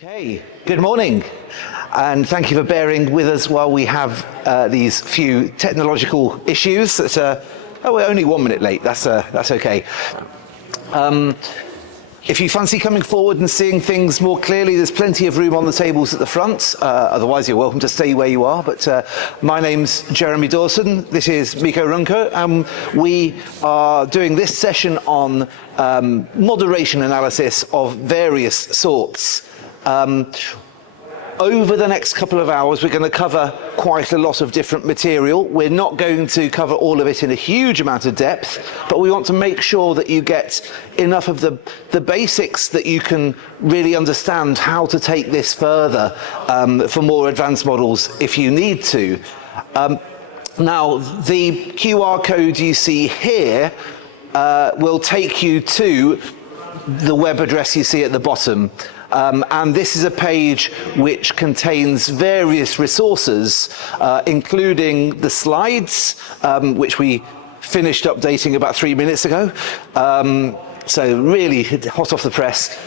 Okay, good morning, and thank you for bearing with us while we have these few technological issues. That, we're only 1 minute late, that's okay. If you fancy coming forward and seeing things more clearly, there's plenty of room on the tables at the front. Otherwise, you're welcome to stay where you are. But my name's Jeremy Dawson. This is Mikko, Rönkkö, and we are doing this session on moderation analysis of various sorts. Over the next couple of hours, we're going to cover quite a lot of different material. We're not going to cover all of it in a huge amount of depth, but we want to make sure that you get enough of the basics that you can really understand how to take this further for more advanced models if you need to. Now, the QR code you see here will take you to the web address you see at the bottom. And this is a page which contains various resources, including the slides, which we finished updating about 3 minutes ago. So really hot off the press.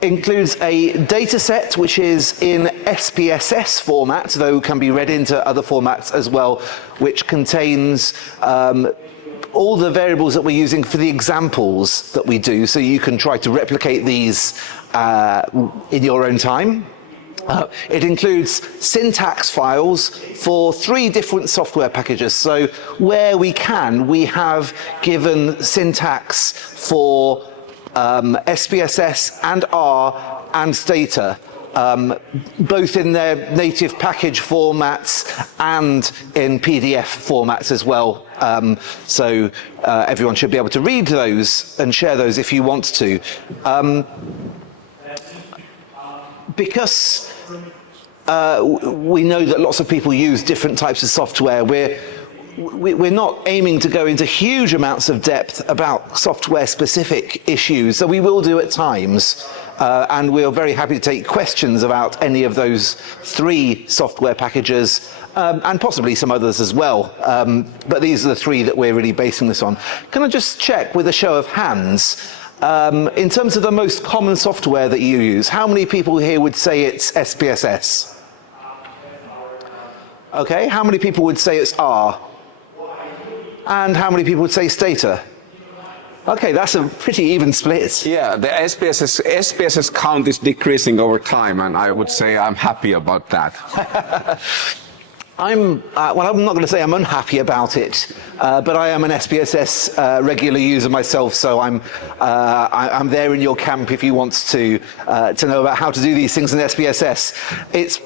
Includes a data set which is in SPSS format, though can be read into other formats as well, which contains all the variables that we're using for the examples that we do, so you can try to replicate these in your own time. It includes syntax files for 3 different software packages. So where we can, we have given syntax for SPSS and R and Stata, both in their native package formats and in PDF formats as well. So everyone should be able to read those and share those if you want to. Because we know that lots of people use different types of software, we're not aiming to go into huge amounts of depth about software-specific issues, so we will do at times. And we're very happy to take questions about any of those 3 software packages, and possibly some others as well. But these are the 3 that we're really basing this on. Can I just check with a show of hands, in terms of the most common software that you use, how many people here would say it's SPSS? Okay, how many people would say it's R? And how many people would say Stata? Okay, that's a pretty even split. Yeah, the SPSS count is decreasing over time, and I would say I'm happy about that. I'm not going to say I'm unhappy about it, but I am an SPSS regular user myself, so I'm there in your camp if you want to know about how to do these things in SPSS.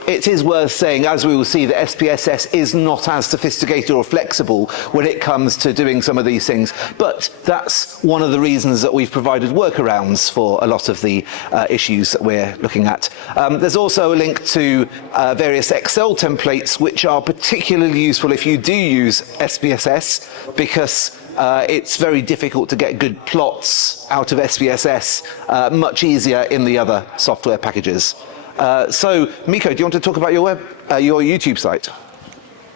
It is worth saying, as we will see, that SPSS is not as sophisticated or flexible when it comes to doing some of these things, but that's one of the reasons that we've provided workarounds for a lot of the issues that we're looking at. There's also a link to various Excel templates, which are particularly useful if you do use SPSS, because it's very difficult to get good plots out of SPSS, much easier in the other software packages. So, Mikko, do you want to talk about your YouTube site?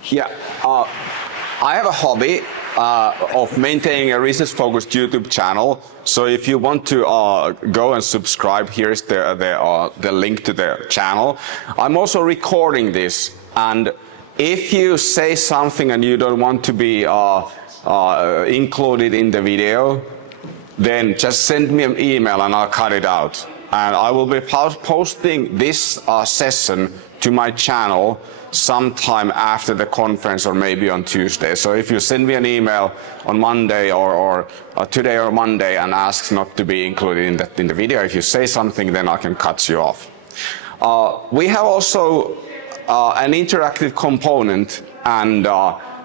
Yeah, I have a hobby of maintaining a research-focused YouTube channel. So if you want to go and subscribe, here's the link to the channel. I'm also recording this, and if you say something and you don't want to be included in the video, then just send me an email and I'll cut it out. And I will be posting this session to my channel sometime after the conference, or maybe on Tuesday. So if you send me an email on Monday or today or Monday and ask not to be included in the video, if you say something, then I can cut you off. We have also an interactive component, and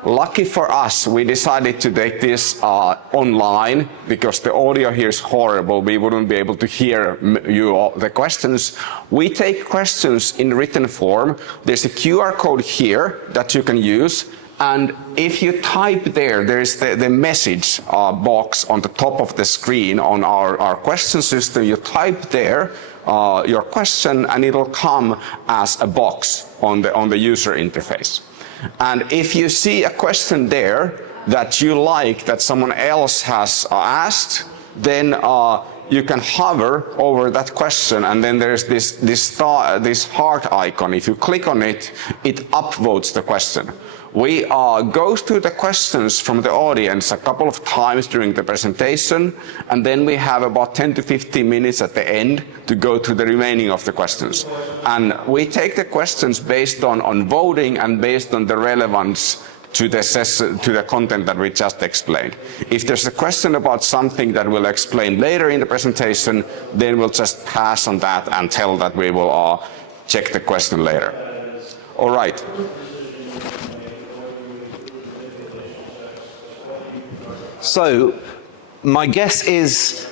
lucky for us, we decided to take this online, because the audio here is horrible. We wouldn't be able to hear the questions. We take questions in written form. There's a QR code here that you can use, and if you type there is the message box on the top of the screen on our question system. You type there your question, and it'll come as a box on the user interface. And if you see a question there that you like, that someone else has asked, then you can hover over that question, and then there's this heart icon. If you click on it, it upvotes the question. We go through the questions from the audience a couple of times during the presentation, and then we have about 10 to 15 minutes at the end to go through the remaining of the questions. And we take the questions based on voting and based on the relevance to the session, to the content that we just explained. If there's a question about something that we'll explain later in the presentation, then we'll just pass on that and tell that we will check the question later. All right. So, my guess is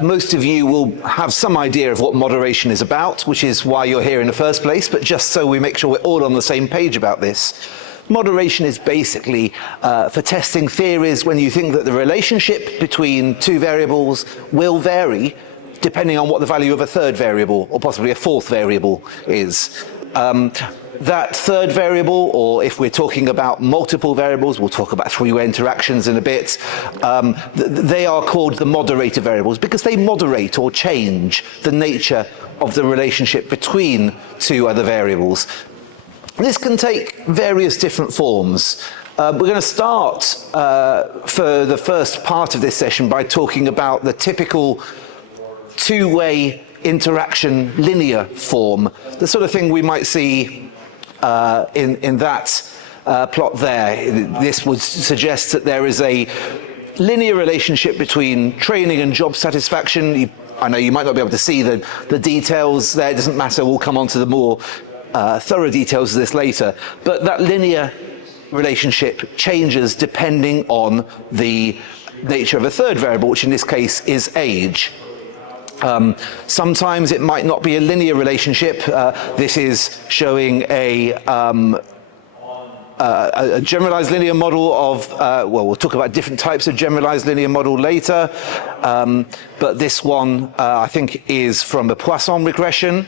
most of you will have some idea of what moderation is about, which is why you're here in the first place, but just so we make sure we're all on the same page about this. Moderation is basically for testing theories when you think that the relationship between two variables will vary depending on what the value of a third variable or possibly a fourth variable is. That third variable, or if we're talking about multiple variables, we'll talk about three-way interactions in a bit, they are called the moderator variables because they moderate or change the nature of the relationship between two other variables. This can take various different forms. We're going to start for the first part of this session by talking about the typical two-way interaction linear form, the sort of thing we might see in that plot there. This would suggest that there is a linear relationship between training and job satisfaction. I know you might not be able to see the details there, it doesn't matter, we'll come on to the more thorough details of this later, but that linear relationship changes depending on the nature of a third variable, which in this case is age. Sometimes it might not be a linear relationship. This is showing a generalized linear model of, well, we'll talk about different types of generalized linear model later, but this one I think is from the Poisson regression.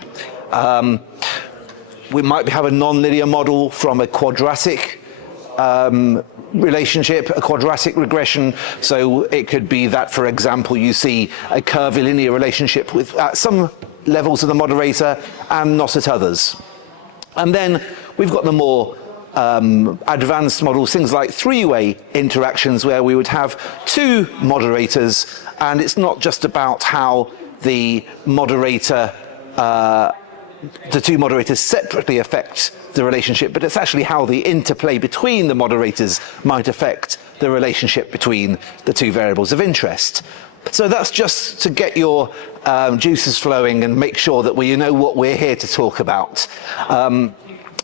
We might have a non-linear model from a quadratic relationship, a quadratic regression, so it could be that, for example, you see a curvilinear relationship with at some levels of the moderator and not at others. And then we've got the more advanced models, things like three-way interactions where we would have two moderators, and it's not just about how the moderator the two moderators separately affect the relationship, but it's actually how the interplay between the moderators might affect the relationship between the two variables of interest. So that's just to get your juices flowing and make sure that you know what we're here to talk about.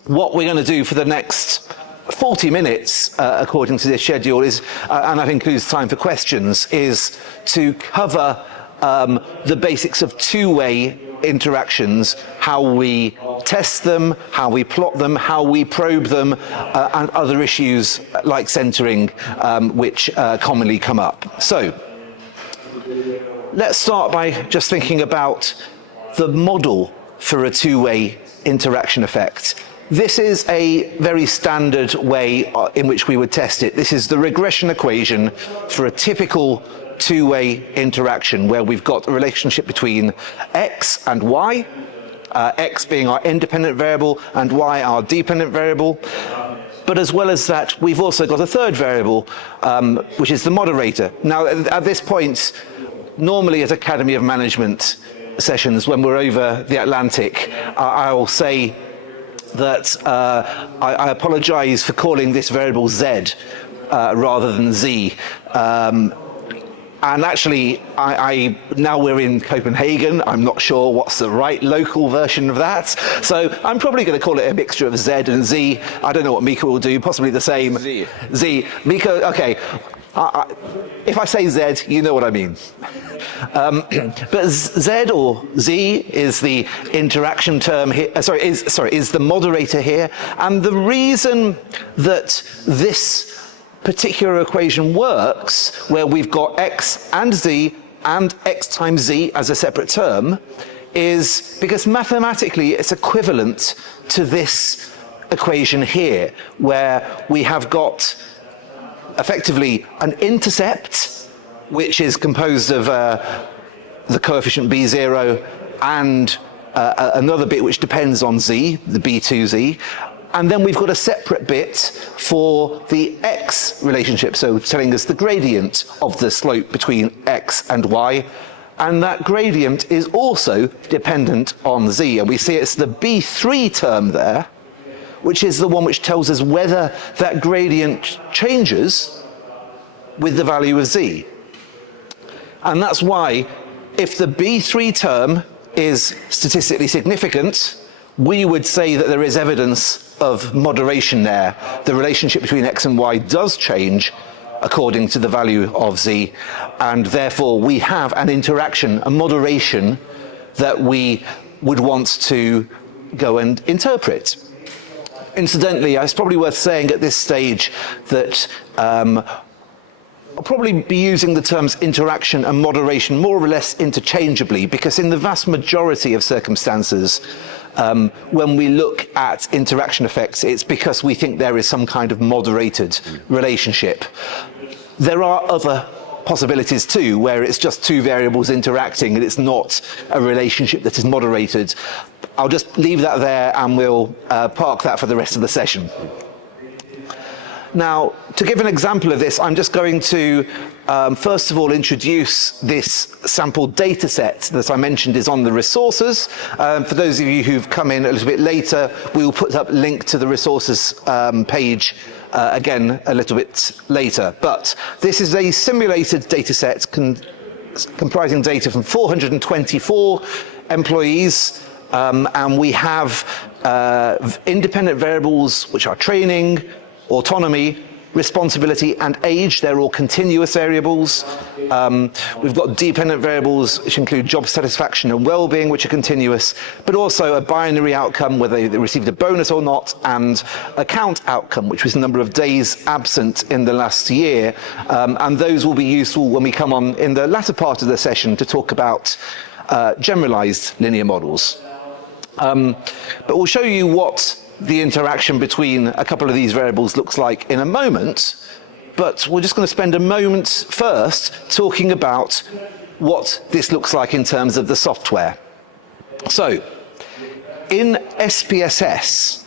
What we're going to do for the next 40 minutes, according to this schedule, is, and that includes time for questions, is to cover the basics of two-way interactions, how we test them, how we plot them, how we probe them, and other issues like centering, which commonly come up. So, let's start by just thinking about the model for a two-way interaction effect. This is a very standard way in which we would test it. This is the regression equation for a typical two-way interaction where we've got a relationship between x and y, x being our independent variable and y our dependent variable. But as well as that, we've also got a third variable, which is the moderator. Now, at this point, normally at Academy of Management sessions, when we're over the Atlantic, I will say that I apologize for calling this variable z rather than z. And actually, now we're in Copenhagen, I'm not sure what's the right local version of that. So I'm probably going to call it a mixture of Z and Z. I don't know what Mikko will do, possibly the same. Z. Mikko, okay. If I say Z, you know what I mean. But Z or Z is the interaction term here, is the moderator here. And the reason that this particular equation works, where we've got x and z and x times z as a separate term, is because mathematically it's equivalent to this equation here, where we have got effectively an intercept, which is composed of the coefficient B0 and another bit which depends on z, the B2z. And then we've got a separate bit for the x relationship, so telling us the gradient of the slope between x and y. And that gradient is also dependent on z. And we see it's the B3 term there, which is the one which tells us whether that gradient changes with the value of z. And that's why if the B3 term is statistically significant, we would say that there is evidence of moderation there. The relationship between x and y does change according to the value of z, and therefore we have an interaction, a moderation that we would want to go and interpret. Incidentally, it's probably worth saying at this stage that I'll probably be using the terms interaction and moderation more or less interchangeably, because in the vast majority of circumstances, when we look at interaction effects, it's because we think there is some kind of moderated relationship. There are other possibilities too, where it's just two variables interacting and it's not a relationship that is moderated. I'll just leave that there and we'll park that for the rest of the session. Now, to give an example of this, I'm just going to first of all introduce this sample data set that I mentioned is on the resources. For those of you who've come in a little bit later, we will put up a link to the resources page again a little bit later. But this is a simulated data set comprising data from 424 employees, and we have independent variables which are training, autonomy, responsibility, and age. They're all continuous variables. We've got dependent variables which include job satisfaction and well-being, which are continuous, but also a binary outcome, whether they received a bonus or not, and a count outcome, which was the number of days absent in the last year. And those will be useful when we come on in the latter part of the session to talk about generalized linear models. But we'll show you what the interaction between a couple of these variables looks like in a moment, but we're just going to spend a moment first talking about what this looks like in terms of the software. So, in SPSS,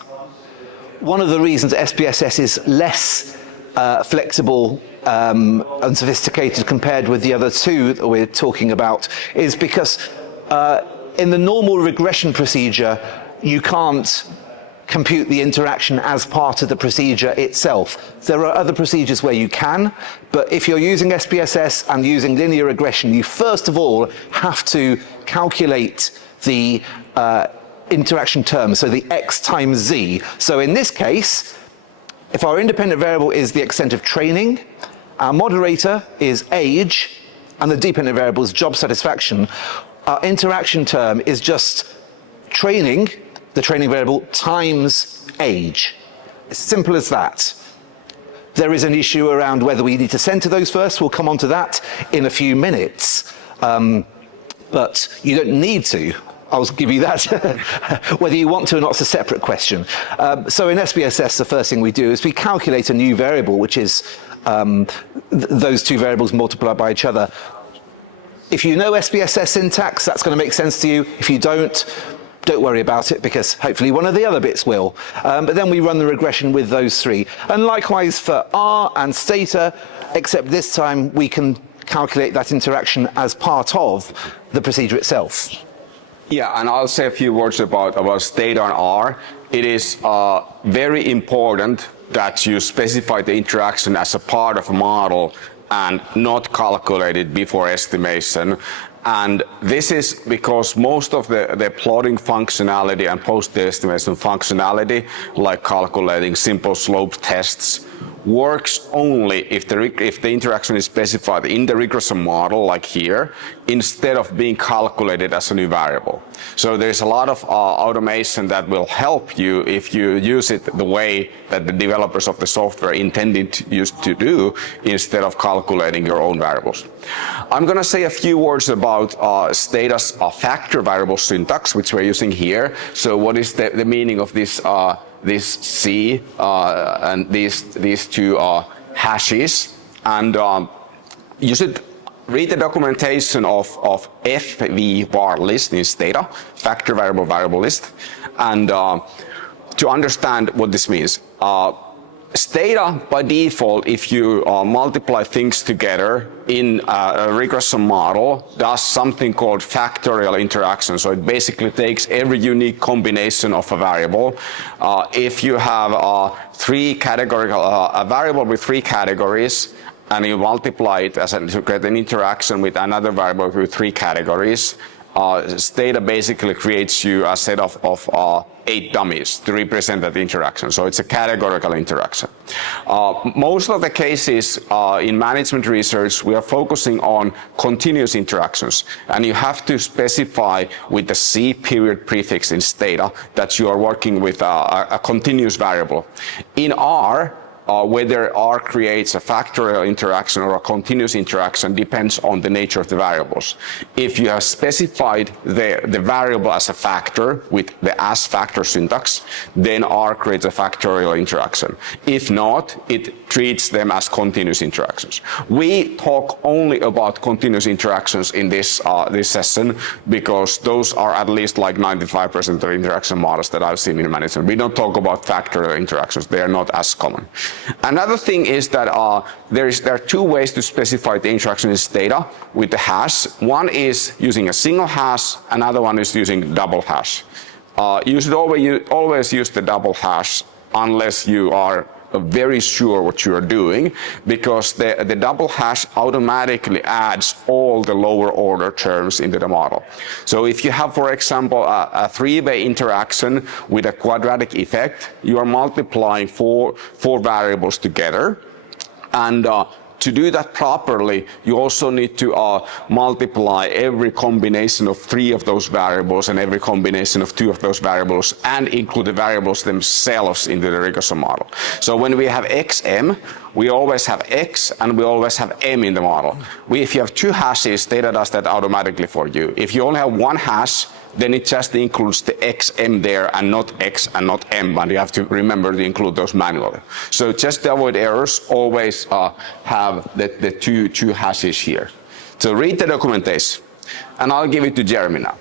one of the reasons SPSS is less flexible and sophisticated compared with the other two that we're talking about is because in the normal regression procedure, you can't compute the interaction as part of the procedure itself. There are other procedures where you can, but if you're using SPSS and using linear regression, you first of all have to calculate the interaction term, so the x times z. So in this case, if our independent variable is the extent of training, our moderator is age, and the dependent variable is job satisfaction, our interaction term is just training, the training variable, times age. As simple as that. There is an issue around whether we need to center those first. We'll come on to that in a few minutes. But you don't need to. I'll give you that. Whether you want to or not is a separate question. So in SPSS, the first thing we do is we calculate a new variable, which is those two variables multiplied by each other. If you know SPSS syntax, that's going to make sense to you. If you don't worry about it, because hopefully one of the other bits will. But then we run the regression with those three. And likewise for R and Stata, except this time we can calculate that interaction as part of the procedure itself. Yeah, and I'll say a few words about Stata and R. It is very important that you specify the interaction as a part of a model and not calculated before estimation. And this is because most of the plotting functionality and post-estimation functionality, like calculating simple slope tests, works only if the interaction is specified in the regression model, like here, instead of being calculated as a new variable. So there's a lot of automation that will help you if you use it the way that the developers of the software intended you to do, instead of calculating your own variables. I'm going to say a few words about Stata's factor variable syntax, which we're using here. So what is the meaning of this C and these two hashes? And you should read the documentation of FV var list in Stata, factor variable list, and to understand what this means. Stata, by default, if you multiply things together in a regression model, does something called factorial interaction. So it basically takes every unique combination of a variable. If you have a variable with three categories, and you multiply it to get an interaction with another variable with three categories, Stata basically creates you a set of 8 dummies to represent that interaction. So it's a categorical interaction. Most of the cases in management research, we are focusing on continuous interactions. And you have to specify with the C period prefix in Stata that you are working with a continuous variable. In R, whether R creates a factorial interaction or a continuous interaction depends on the nature of the variables. If you have specified the variable as a factor with the as factor syntax, then R creates a factorial interaction. If not, it treats them as continuous interactions. We talk only about continuous interactions in this session because those are at least like 95% of interaction models that I've seen in management. We don't talk about factorial interactions. They are not as common. Another thing is that there are two ways to specify the interaction in Stata with the hash. One is using a single hash, another one is using double hash. You should always use the double hash unless you are very sure what you are doing, because the double hash automatically adds all the lower order terms into the model. So if you have, for example, a three-way interaction with a quadratic effect, you are multiplying four variables together, and to do that properly, you also need to multiply every combination of 3 of those variables and every combination of 2 of those variables and include the variables themselves into the regression model. So when we have xm, we always have x and we always have m in the model. If you have 2 hashes, Stata does that automatically for you. If you only have 1 hash, then it just includes the xm there and not x and not m, but you have to remember to include those manually. So just to avoid errors, always have the two hashes here. So read the documentation, and I'll give it to Jeremy now.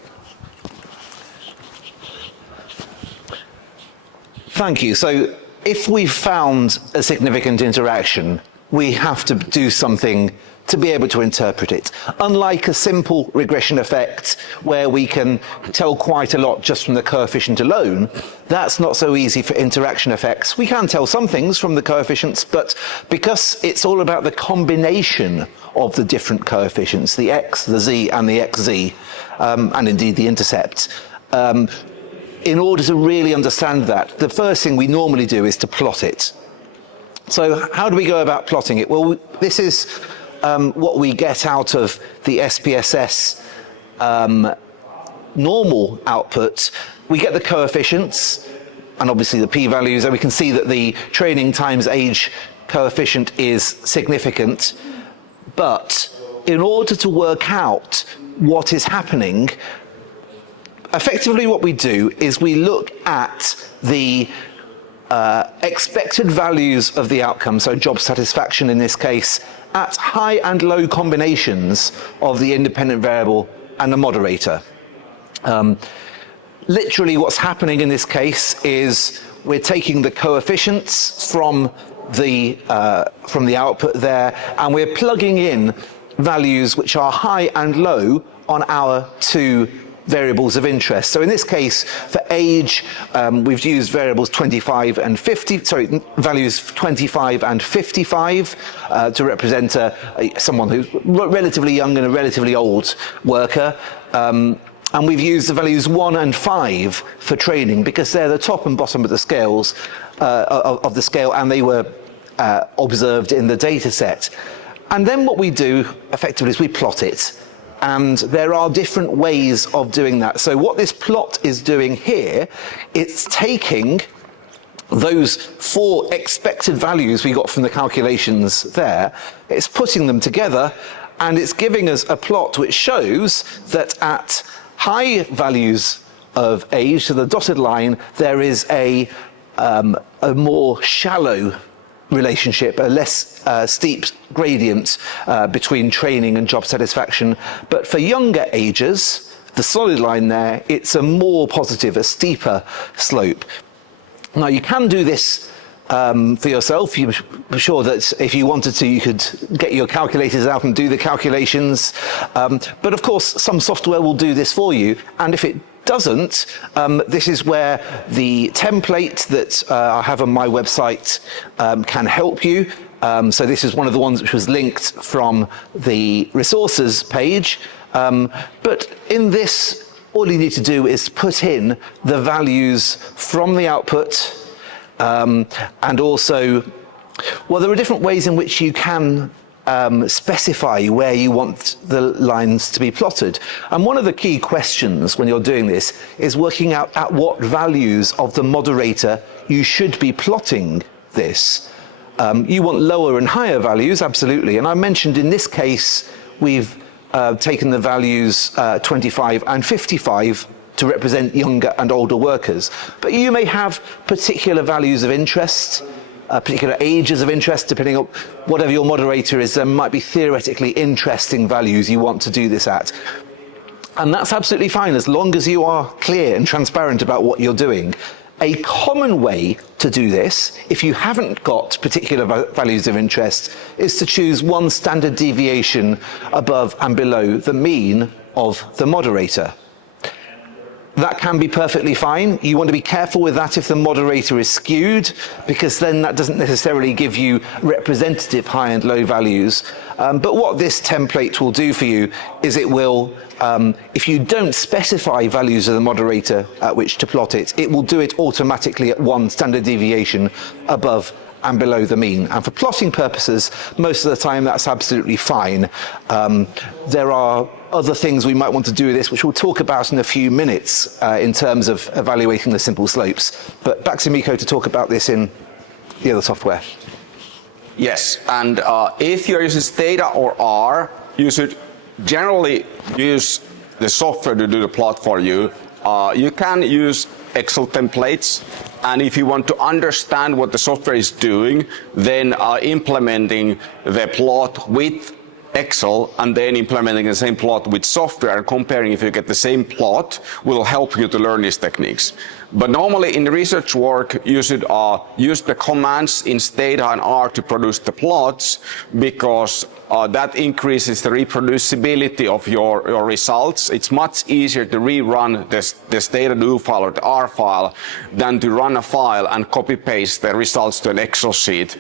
Thank you. So if we found a significant interaction, we have to do something to be able to interpret it. Unlike a simple regression effect where we can tell quite a lot just from the coefficient alone, that's not so easy for interaction effects. We can tell some things from the coefficients, but because it's all about the combination of the different coefficients, the x, the z, and the xz, and indeed the intercept, in order to really understand that, the first thing we normally do is to plot it. So how do we go about plotting it? Well, this is what we get out of the SPSS normal output. We get the coefficients and obviously the p-values, and we can see that the training times age coefficient is significant. But in order to work out what is happening, effectively what we do is we look at the expected values of the outcome, so job satisfaction in this case, at high and low combinations of the independent variable and the moderator. Literally what's happening in this case is we're taking the coefficients from the output there, and we're plugging in values which are high and low on our 2 variables of interest. So in this case, for age, we've used variables 25 and 50, sorry, values 25 and 55 to represent someone who's relatively young and a relatively old worker. And we've used the values 1 and 5 for training because they're the top and bottom of the scales, of the scale, and they were observed in the data set. And then what we do effectively is we plot it. And there are different ways of doing that. So what this plot is doing here, it's taking those 4 expected values we got from the calculations there, it's putting them together, and it's giving us a plot which shows that at high values of age, so the dotted line, there is a more shallow relationship, a less steep gradient between training and job satisfaction. But for younger ages, the solid line there, it's a more positive, a steeper slope. Now you can do this for yourself. I'm sure that if you wanted to, you could get your calculators out and do the calculations. But of course, some software will do this for you. And if it doesn't, this is where the template that I have on my website can help you. So this is one of the ones which was linked from the resources page. But in this, all you need to do is put in the values from the output, and also, well, there are different ways in which you can specify where you want the lines to be plotted. And one of the key questions when you're doing this is working out at what values of the moderator you should be plotting this. You want lower and higher values, absolutely. And I mentioned in this case, we've taken the values 25 and 55 to represent younger and older workers. But you may have particular values of interest, particular ages of interest, depending on whatever your moderator is. There might be theoretically interesting values you want to do this at. And that's absolutely fine as long as you are clear and transparent about what you're doing. A common way to do this, if you haven't got particular values of interest, is to choose one standard deviation above and below the mean of the moderator. That can be perfectly fine. You want to be careful with that if the moderator is skewed, because then that doesn't necessarily give you representative high and low values. But what this template will do for you is it will, if you don't specify values of the moderator at which to plot it, it will do it automatically at one standard deviation above and below the mean. And for plotting purposes, most of the time that's absolutely fine. There are other things we might want to do with this, which we'll talk about in a few minutes in terms of evaluating the simple slopes. But back to Mikko to talk about this in the other software. Yes, and if you're using Stata or R, you should generally use the software to do the plot for you. You can use Excel templates, and if you want to understand what the software is doing, then implementing the plot with Excel and then implementing the same plot with software and comparing if you get the same plot will help you to learn these techniques. But normally in research work, you should use the commands in Stata and R to produce the plots, because that increases the reproducibility of your results. It's much easier to rerun the Stata do file or the R file than to run a file and copy paste the results to an Excel sheet.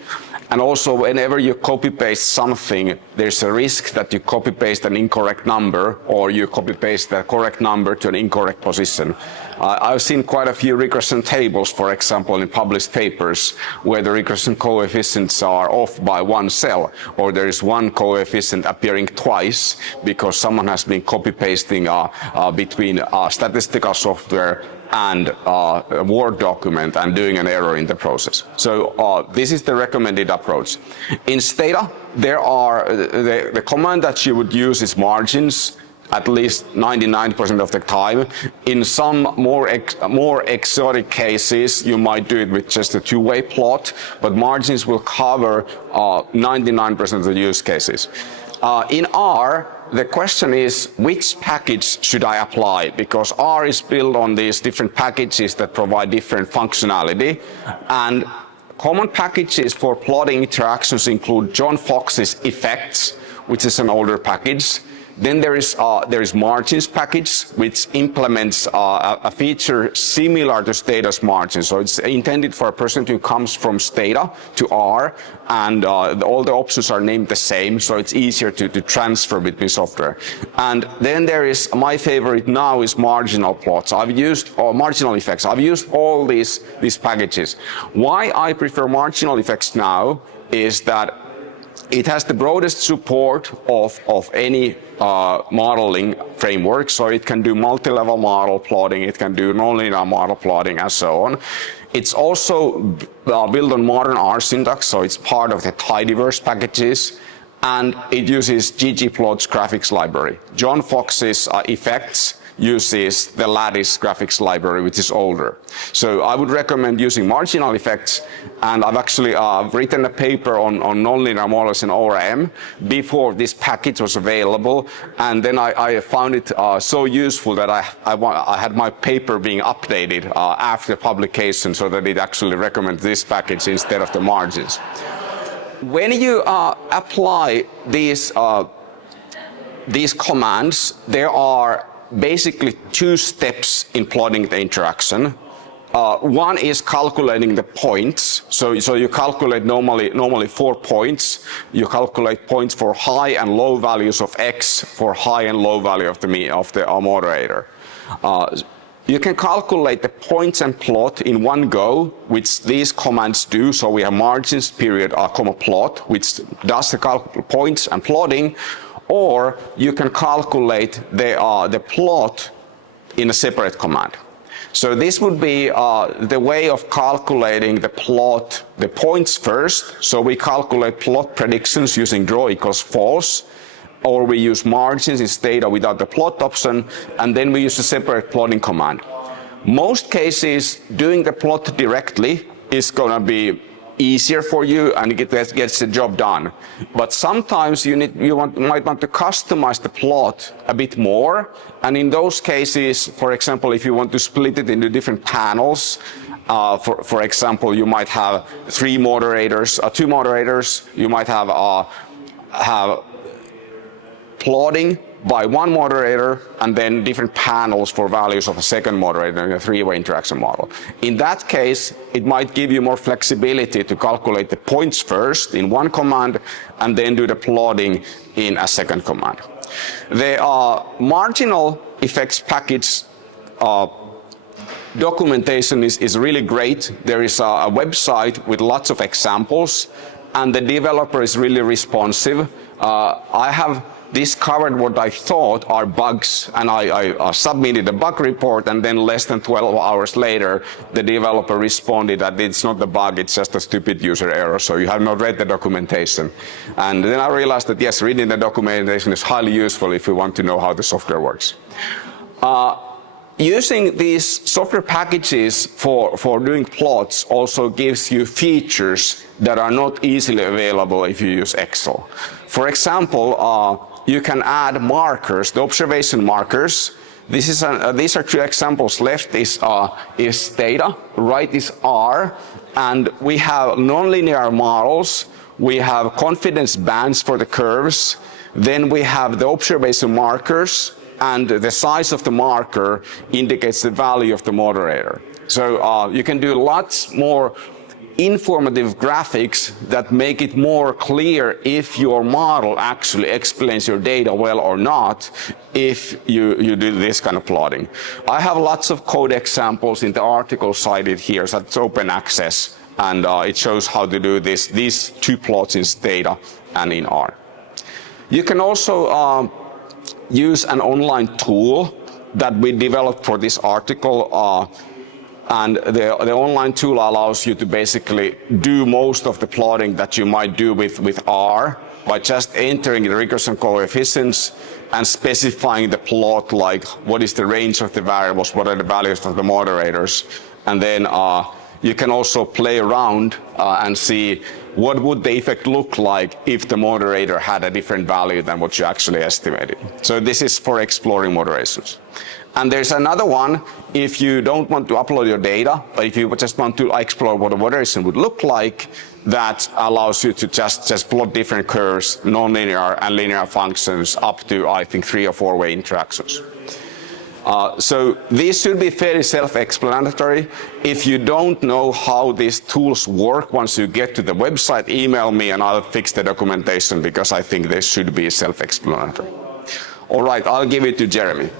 And also, whenever you copy-paste something, there's a risk that you copy-paste an incorrect number, or you copy-paste the correct number to an incorrect position. I've seen quite a few regression tables, for example, in published papers, where the regression coefficients are off by one cell, or there is one coefficient appearing twice, because someone has been copy-pasting between statistical software and a Word document and doing an error in the process. So this is the recommended approach. In Stata, there are the command that you would use is margins, at least 99% of the time. In some more exotic cases, you might do it with just a two-way plot, but margins will cover 99% of the use cases. In R, the question is, which package should I apply? Because R is built on these different packages that provide different functionality. And common packages for plotting interactions include John Fox's Effects, which is an older package. Then there is margins package, which implements a feature similar to Stata's margins. So it's intended for a person who comes from Stata to R, and all the options are named the same, so it's easier to transfer between software. And then there is, my favorite now is marginal plots. I've used, or marginal effects. I've used all these packages. Why I prefer marginal effects now is that it has the broadest support of any modeling framework, so it can do multi-level model plotting, it can do nonlinear model plotting, and so on. It's also built on modern R syntax, so it's part of the tidyverse packages, and it uses ggplot's graphics library. John Fox's Effects uses the Lattice graphics library, which is older. So I would recommend using marginal effects, and I've actually written a paper on nonlinear models in AOM before this package was available, and then I found it so useful that I had my paper being updated after publication so that it actually recommends this package instead of the margins. When you apply these commands, there are basically two steps in plotting the interaction. One is calculating the points. So you calculate normally 4 points. You calculate points for high and low values of x for high and low value of the moderator. You can calculate the points and plot in one go, which these commands do. So we have margins, period, comma plot, which does the points and plotting. Or you can calculate the plot in a separate command. So this would be the way of calculating the plot, the points first. So we calculate plot predictions using draw equals false, or we use margins in data without the plot option, and then we use a separate plotting command. Most cases, doing the plot directly is going to be easier for you and it gets the job done. But sometimes you might want to customize the plot a bit more, and in those cases, for example, if you want to split it into different panels, for example, you might have 2 moderators, you might have plotting by one moderator and then different panels for values of a second moderator in a 3-way interaction model. In that case, it might give you more flexibility to calculate the points first in one command and then do the plotting in a second command. The marginal effects package documentation is really great. There is a website with lots of examples, and the developer is really responsive. I have discovered what I thought are bugs, and I submitted a bug report, and then less than 12 hours later, the developer responded that it's not the bug, it's just a stupid user error, so you have not read the documentation. And then I realized that yes, reading the documentation is highly useful if you want to know how the software works. Using these software packages for doing plots also gives you features that are not easily available if you use Excel. For example, you can add markers, the observation markers. These are 2 examples. Left is theta, right is R, and we have nonlinear models. We have confidence bands for the curves. Then we have the observation markers, and the size of the marker indicates the value of the moderator. So you can do lots more informative graphics that make it more clear if your model actually explains your data well or not if you do this kind of plotting. I have lots of code examples in the article cited here, so it's open access, and it shows how to do these 2 plots in data and in R. You can also use an online tool that we developed for this article, and the online tool allows you to basically do most of the plotting that you might do with R by just entering the regression coefficients and specifying the plot, like what is the range of the variables, what are the values of the moderators, and then you can also play around and see what would the effect look like if the moderator had a different value than what you actually estimated. So this is for exploring moderations. And there's another one if you don't want to upload your data, but if you just want to explore what a moderation would look like, that allows you to just plot different curves, nonlinear and linear functions up to, I think, 3 or 4-way interactions. So these should be fairly self-explanatory. If you don't know how these tools work, once you get to the website, email me and I'll fix the documentation, because I think they should be self-explanatory. All right, I'll give it to Jeremy.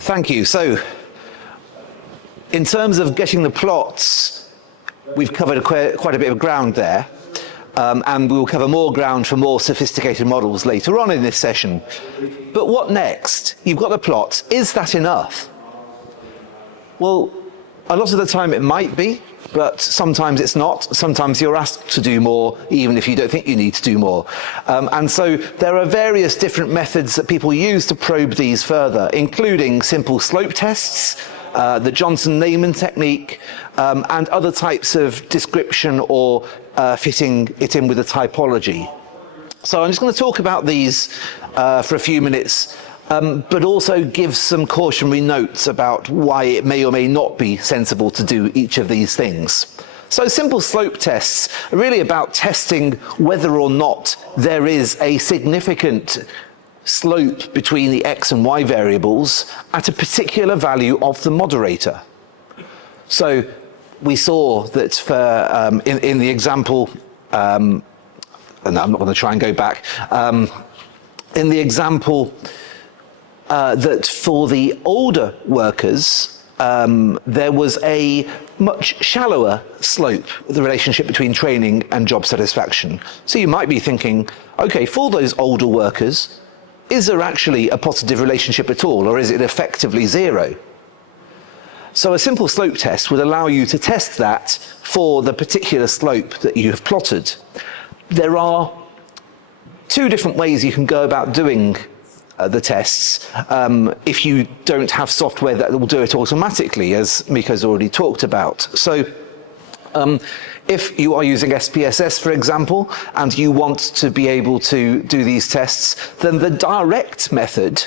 Thank you. So, in terms of getting the plots, we've covered quite a bit of ground there, and we'll cover more ground for more sophisticated models later on in this session. But what next? You've got the plots. Is that enough? Well, a lot of the time it might be, but sometimes it's not. Sometimes you're asked to do more, even if you don't think you need to do more. And so there are various different methods that people use to probe these further, including simple slope tests, the Johnson-Neyman technique, and other types of description or fitting it in with a typology. So I'm just going to talk about these for a few minutes, but also give some cautionary notes about why it may or may not be sensible to do each of these things. So simple slope tests are really about testing whether or not there is a significant slope between the x and y variables at a particular value of the moderator. So we saw that for in the example, and I'm not going to try and go back, in the example that for the older workers, there was a much shallower slope, the relationship between training and job satisfaction. So you might be thinking, okay, for those older workers, is there actually a positive relationship at all, or is it effectively zero? So a simple slope test would allow you to test that for the particular slope that you have plotted. There are two different ways you can go about doing the tests if you don't have software that will do it automatically, as Mikko's already talked about. So if you are using SPSS, for example, and you want to be able to do these tests, then the direct method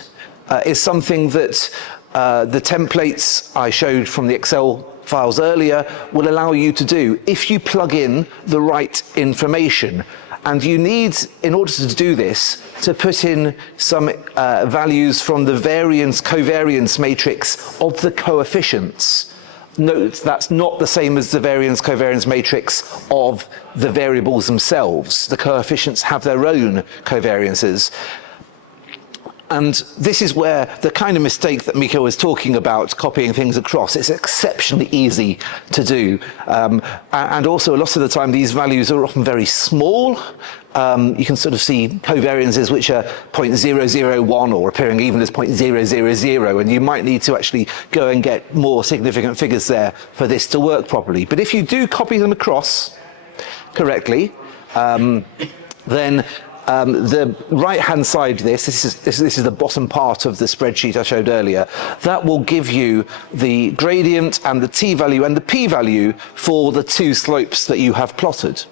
is something that the templates I showed from the Excel files earlier will allow you to do if you plug in the right information. And you need, in order to do this, to put in some values from the covariance matrix of the coefficients. Note that's not the same as the variance-covariance matrix of the variables themselves. The coefficients have their own covariances. And this is where the kind of mistake that Mikko was talking about, copying things across, it's exceptionally easy to do. And also a lot of the time these values are often very small. You can sort of see covariances which are 0.001 or appearing even as 0.000, and you might need to actually go and get more significant figures there for this to work properly. But if you do copy them across correctly, then the right-hand side of this is the bottom part of the spreadsheet I showed earlier. That will give you the gradient and the t-value and the p-value for the two slopes that you have plotted.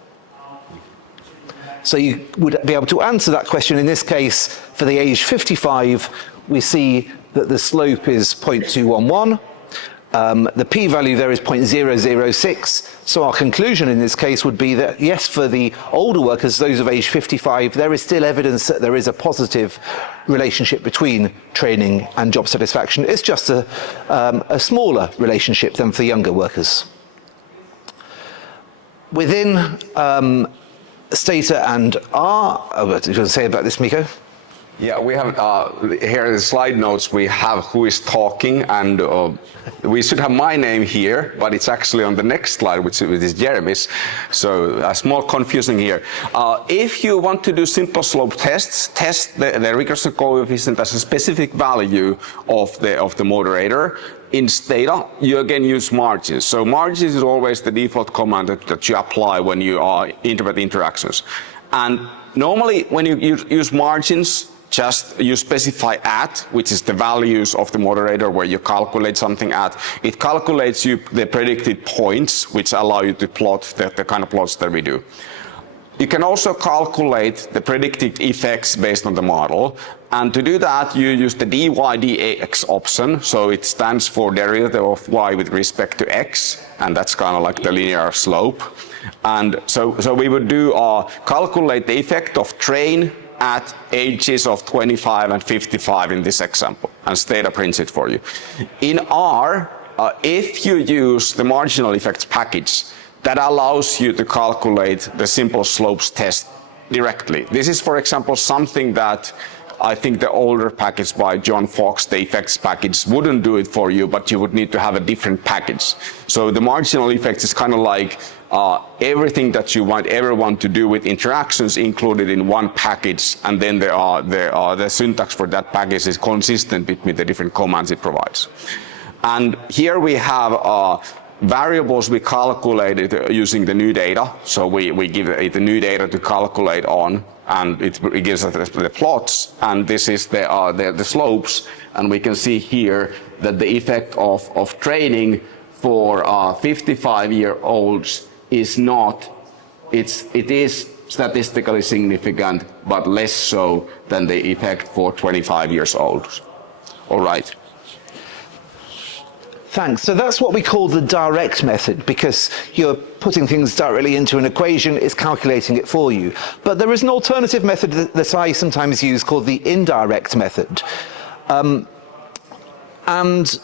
So you would be able to answer that question. In this case, for the age 55, we see that the slope is 0.211. The p-value there is 0.006. So our conclusion in this case would be that, yes, for the older workers, those of age 55, there is still evidence that there is a positive relationship between training and job satisfaction. It's just a smaller relationship than for younger workers. Within Stata and R, what do you want to say about this, Mikko? Yeah, we have here in the slide notes we have who is talking, and we should have my name here, but it's actually on the next slide, which is Jeremy's. So it's more confusing here. If you want to do simple slope tests, test the regression coefficient as a specific value of the moderator. In Stata, you again use margins. So margins is always the default command that you apply when you interpret interactions. And normally when you use margins, just you specify at, which is the values of the moderator where you calculate something at. It calculates you the predicted points, which allow you to plot the kind of plots that we do. You can also calculate the predicted effects based on the model. And to do that, you use the dy dx option. So it stands for derivative of y with respect to x. And that's kind of like the linear slope. And so we would do calculate the effect of train at ages of 25 and 55 in this example, and Stata prints it for you. In R, if you use the marginal effects package, that allows you to calculate the simple slopes test directly. This is, for example, something that I think the older package by John Fox, the effects package, wouldn't do it for you, but you would need to have a different package. So the marginal effects is kind of like everything that you might ever want to do with interactions included in one package, and then the syntax for that package is consistent between the different commands it provides. And here we have variables we calculated using the new data. So we give it the new data to calculate on, and it gives us the plots, and this is the slopes. And we can see here that the effect of training for 55-year-olds is not, it is statistically significant, but less so than the effect for 25 years old. All right. Thanks. So that's what we call the direct method, because you're putting things directly into an equation, it's calculating it for you. But there is an alternative method that I sometimes use called the indirect method. And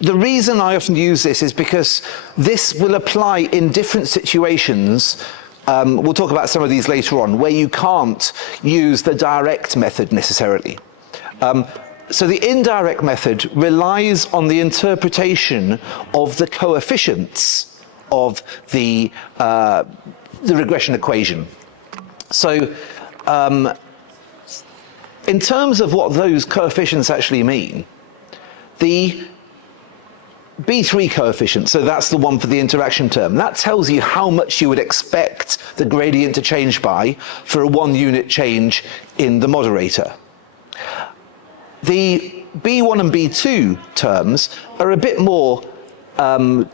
the reason I often use this is because this will apply in different situations. We'll talk about some of these later on, where you can't use the direct method necessarily. So the indirect method relies on the interpretation of the coefficients of the regression equation. So in terms of what those coefficients actually mean, the B3 coefficient, so that's the one for the interaction term, that tells you how much you would expect the gradient to change by for a 1 unit change in the moderator. The B1 and B2 terms are a bit more, well,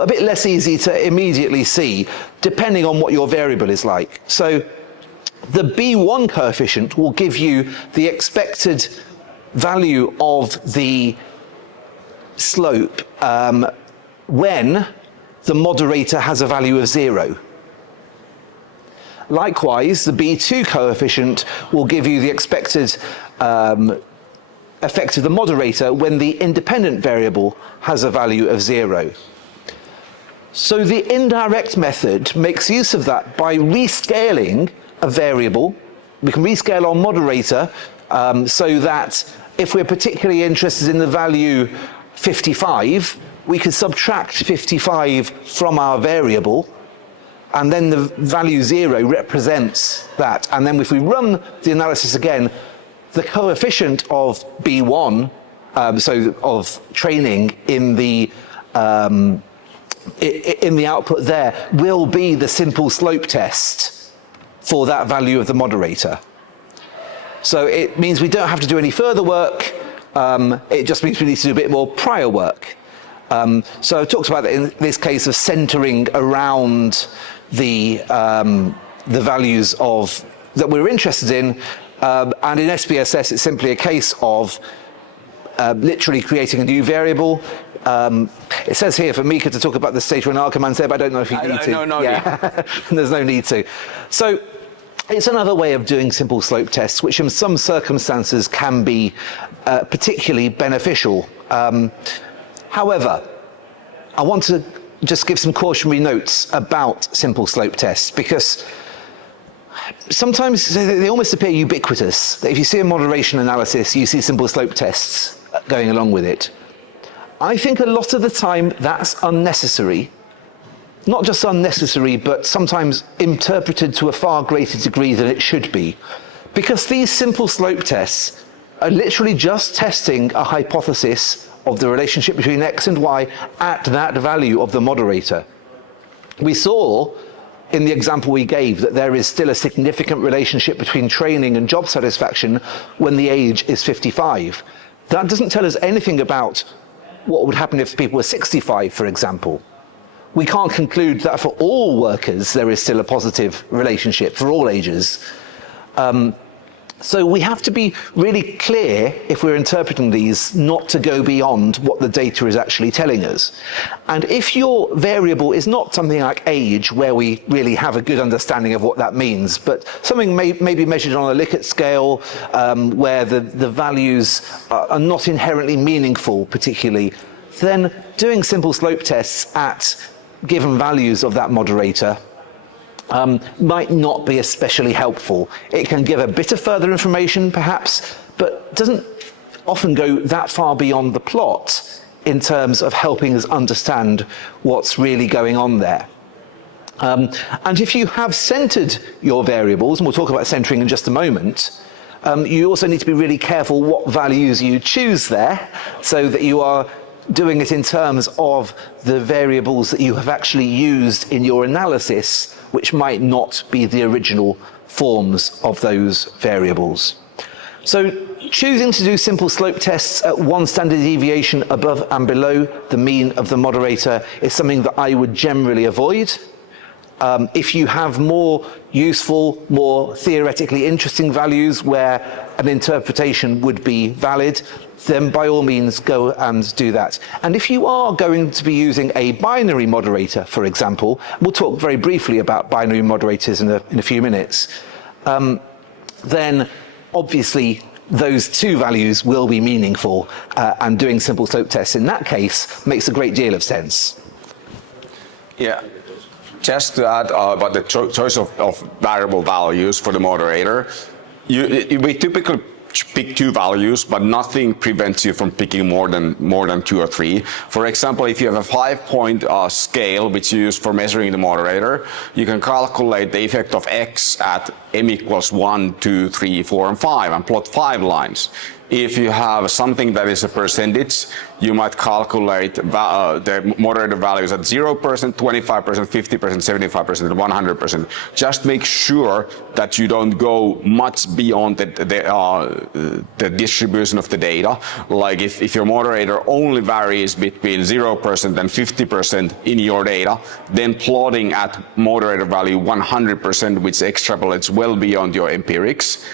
a bit less easy to immediately see, depending on what your variable is like. So the B1 coefficient will give you the expected value of the slope when the moderator has a value of 0. Likewise, the B2 coefficient will give you the expected effect of the moderator when the independent variable has a value of 0. So the indirect method makes use of that by rescaling a variable. We can rescale our moderator so that if we're particularly interested in the value 55, we could subtract 55 from our variable, and then the value 0 represents that. And then if we run the analysis again, the coefficient of B1, so of training in the output there, will be the simple slope test for that value of the moderator. So it means we don't have to do any further work. It just means we need to do a bit more prior work. So I talked about that in this case of centering around the values of that we're interested in, and in SPSS it's simply a case of literally creating a new variable. It says here for Mikko to talk about the state when R commands there, but I don't know if you need to. No, yeah. There's no need to. So it's another way of doing simple slope tests, which in some circumstances can be particularly beneficial. However, I want to just give some cautionary notes about simple slope tests, because sometimes they almost appear ubiquitous. If you see a moderation analysis, you see simple slope tests going along with it. I think a lot of the time that's unnecessary. Not just unnecessary, but sometimes interpreted to a far greater degree than it should be. Because these simple slope tests are literally just testing a hypothesis of the relationship between x and y at that value of the moderator. We saw in the example we gave that there is still a significant relationship between training and job satisfaction when the age is 55. That doesn't tell us anything about what would happen if people were 65, for example. We can't conclude that for all workers there is still a positive relationship for all ages. So we have to be really clear, if we're interpreting these, not to go beyond what the data is actually telling us. And if your variable is not something like age, where we really have a good understanding of what that means, but something may be measured on a Likert scale, where the values are not inherently meaningful particularly, then doing simple slope tests at given values of that moderator might not be especially helpful. It can give a bit of further information perhaps, but doesn't often go that far beyond the plot in terms of helping us understand what's really going on there. And if you have centered your variables, and we'll talk about centering in just a moment, you also need to be really careful what values you choose there, so that you are doing it in terms of the variables that you have actually used in your analysis, which might not be the original forms of those variables. So choosing to do simple slope tests at one standard deviation above and below the mean of the moderator is something that I would generally avoid. If you have more useful, more theoretically interesting values where an interpretation would be valid, then by all means go and do that. And if you are going to be using a binary moderator, for example, we'll talk very briefly about binary moderators in a few minutes, then obviously those two values will be meaningful, and doing simple slope tests in that case makes a great deal of sense. Yeah. Just to add about the choice of variable values for the moderator, we typically pick two values, but nothing prevents you from picking more than two or three. For example, if you have a 5-point scale which you use for measuring the moderator, you can calculate the effect of x at m equals 1, 2, 3, 4, and 5 and plot 5 lines. If you have something that is a percentage, you might calculate the moderator values at 0%, 25%, 50%, 75%, and 100%. Just make sure that you don't go much beyond the distribution of the data. Like if your moderator only varies between 0% and 50% in your data, then plotting at moderator value 100%, which extrapolates well beyond your empirics,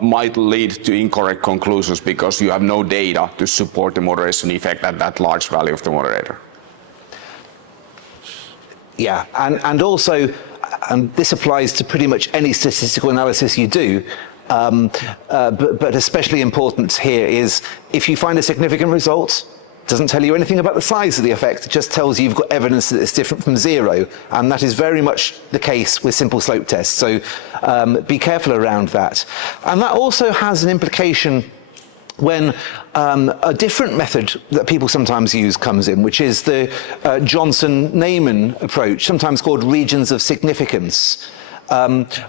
might lead to incorrect conclusions because you have no data to support the moderation effect at that large value of the moderator. Yeah, and also, and this applies to pretty much any statistical analysis you do, but especially important here is if you find a significant result, it doesn't tell you anything about the size of the effect, it just tells you you've got evidence that it's different from zero, and that is very much the case with simple slope tests, so be careful around that. And that also has an implication when a different method that people sometimes use comes in, which is the Johnson-Neyman approach, sometimes called regions of significance.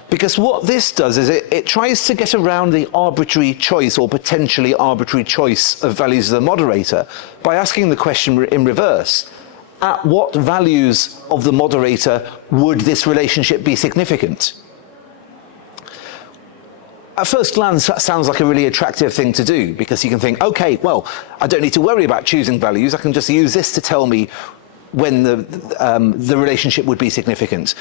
Because what this does is it tries to get around the arbitrary choice or potentially arbitrary choice of values of the moderator by asking the question in reverse. At what values of the moderator would this relationship be significant? At first glance, that sounds like a really attractive thing to do because you can think, okay, well, I don't need to worry about choosing values. I can just use this to tell me when the relationship would be significant.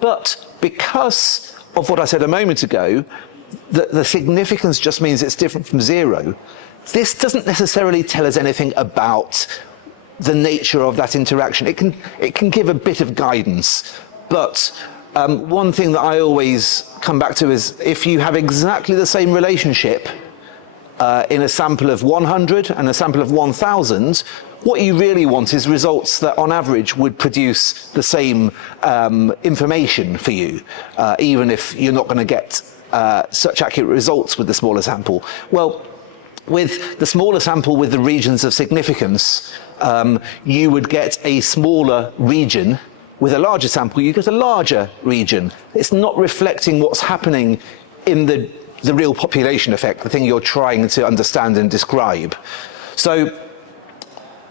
But because of what I said a moment ago, the significance just means it's different from zero. This doesn't necessarily tell us anything about the nature of that interaction. It can give a bit of guidance, but one thing that I always come back to is if you have exactly the same relationship in a sample of 100 and a sample of 1,000, what you really want is results that on average would produce the same information for you, even if you're not going to get such accurate results with the smaller sample. Well, with the smaller sample with the regions of significance, you would get a smaller region. With a larger sample, you get a larger region. It's not reflecting what's happening in the real population effect, the thing you're trying to understand and describe. So,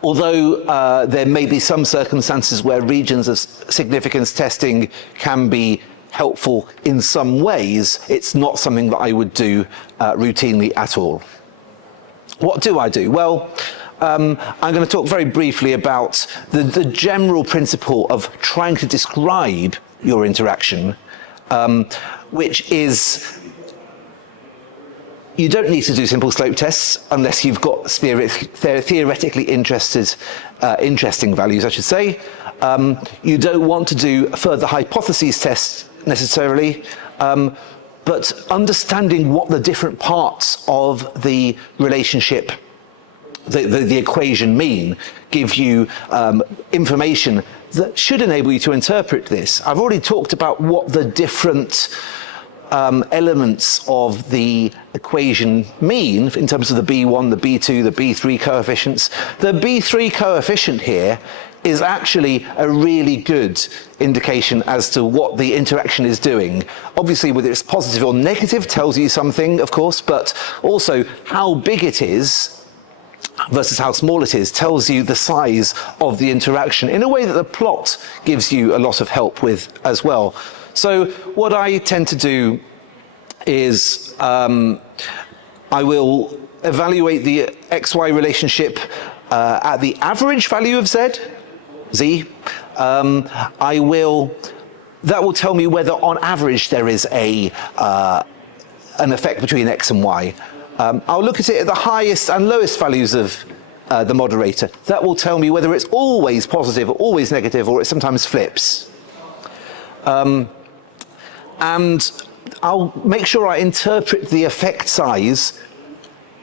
although there may be some circumstances where regions of significance testing can be helpful in some ways, it's not something that I would do routinely at all. What do I do? Well, I'm going to talk very briefly about the general principle of trying to describe your interaction, which is you don't need to do simple slope tests unless you've got theoretically interesting values, I should say. You don't want to do further hypotheses tests necessarily, but understanding what the different parts of the relationship, the equation mean, give you information that should enable you to interpret this. I've already talked about what the different elements of the equation mean in terms of the B1, the B2, the B3 coefficients. The B3 coefficient here is actually a really good indication as to what the interaction is doing. Obviously, whether it's positive or negative tells you something, of course, but also how big it is versus how small it is tells you the size of the interaction in a way that the plot gives you a lot of help with as well. So what I tend to do is I will evaluate the XY relationship at the average value of Z. That will tell me whether on average there is an effect between X and Y. I'll look at it at the highest and lowest values of the moderator. That will tell me whether it's always positive or always negative, or it sometimes flips. And I'll make sure I interpret the effect size,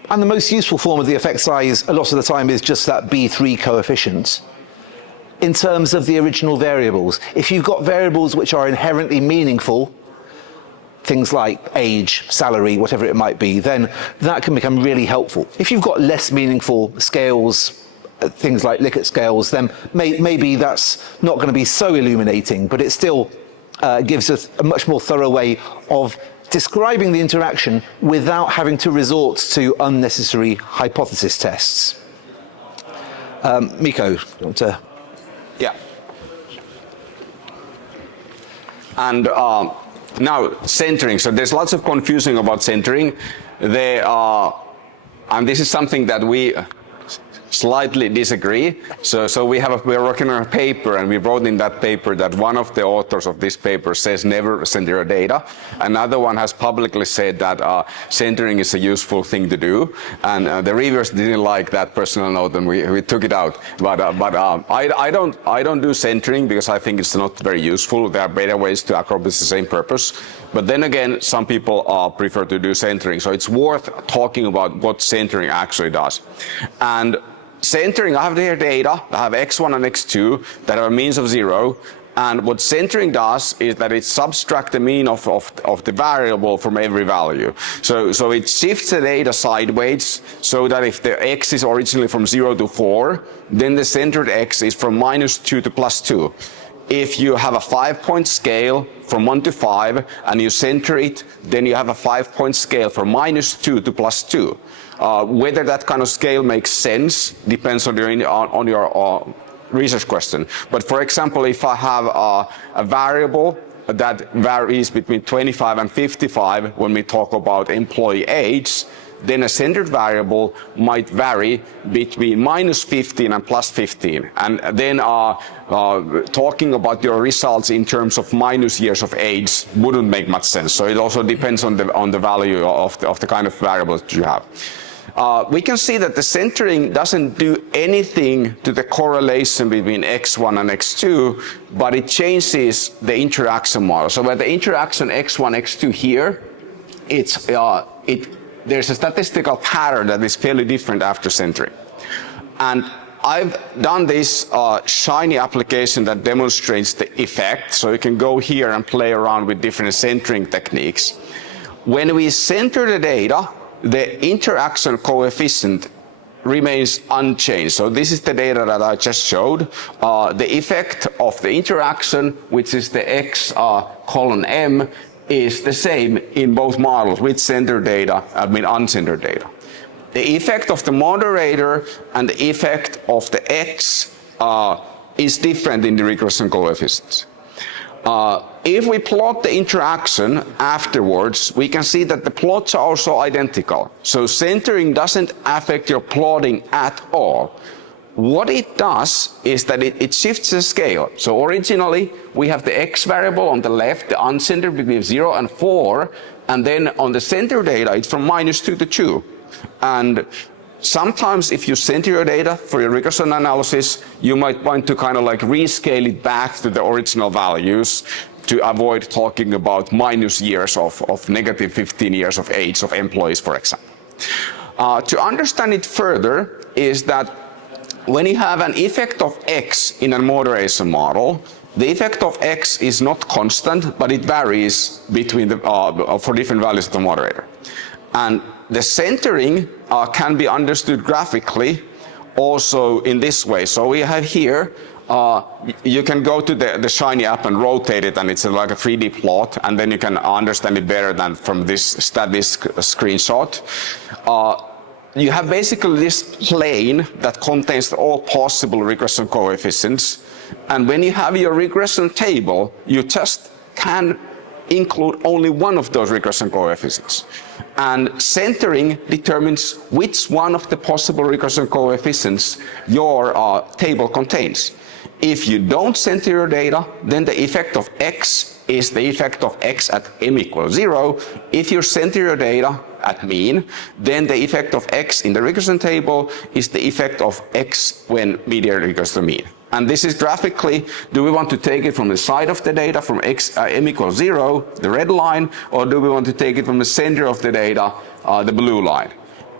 and the most useful form of the effect size a lot of the time is just that B3 coefficient, in terms of the original variables. If you've got variables which are inherently meaningful, things like age, salary, whatever it might be, then that can become really helpful. If you've got less meaningful scales, things like Likert scales, then maybe that's not going to be so illuminating, but it still gives us a much more thorough way of describing the interaction without having to resort to unnecessary hypothesis tests. Mikko, you want to? Yeah. And now centering. So there's lots of confusion about centering. And this is something that we slightly disagree. So we're working on a paper, and we wrote in that paper that one of the authors of this paper says never center your data. Another one has publicly said that centering is a useful thing to do. And the reviewers didn't like that personal note, and we took it out. But I don't do centering because I think it's not very useful. There are better ways to accomplish the same purpose. But then again, some people prefer to do centering. So it's worth talking about what centering actually does. And centering, I have here data, I have x1 and x2 that are means of 0, and what centering does is that it subtracts the mean of the variable from every value. So it shifts the data sideways, so that if the x is originally from 0 to 4, then the centered x is from -2 to +2. If you have a 5-point scale from 1 to 5 and you center it, then you have a 5-point scale from -2 to +2. Whether that kind of scale makes sense depends on your research question. But for example, if I have a variable that varies between 25 and 55 when we talk about employee age, then a centered variable might vary between -15 and +15. And then talking about your results in terms of minus years of age wouldn't make much sense. So it also depends on the value of the kind of variable that you have. We can see that the centering doesn't do anything to the correlation between x1 and x2, but it changes the interaction model. So with the interaction x1, x2 here, there's a statistical pattern that is fairly different after centering. And I've done this shiny application that demonstrates the effect. So you can go here and play around with different centering techniques. When we center the data, the interaction coefficient remains unchanged. So this is the data that I just showed. The effect of the interaction, which is the x colon m, is the same in both models with centered data and with uncentered data. The effect of the moderator and the effect of the x is different in the regression coefficients. If we plot the interaction afterwards, we can see that the plots are also identical. So centering doesn't affect your plotting at all. What it does is that it shifts the scale. So originally, we have the x variable on the left, the uncentered between 0 and 4, and then on the center data, it's from -2 to 2. And sometimes if you center your data for your regression analysis, you might want to kind of like rescale it back to the original values to avoid talking about minus years of negative 15 years of age of employees, for example. To understand it further is that when you have an effect of x in a moderation model, the effect of x is not constant, but it varies between for different values of the moderator. And the centering can be understood graphically also in this way. So we have here, you can go to the Shiny app and rotate it, and it's like a 3D plot, and then you can understand it better than from this static screenshot. you have basically this plane that contains all possible regression coefficients. And when you have your regression table, you just can include only one of those regression coefficients. And centering determines which one of the possible regression coefficients your table contains. If you don't center your data, then the effect of x is the effect of x at m equals 0. If you center your data at mean, then the effect of x in the regression table is the effect of x when median equals to mean. And this is graphically, do we want to take it from the side of the data from x m equals 0, the red line, or do we want to take it from the center of the data, the blue line?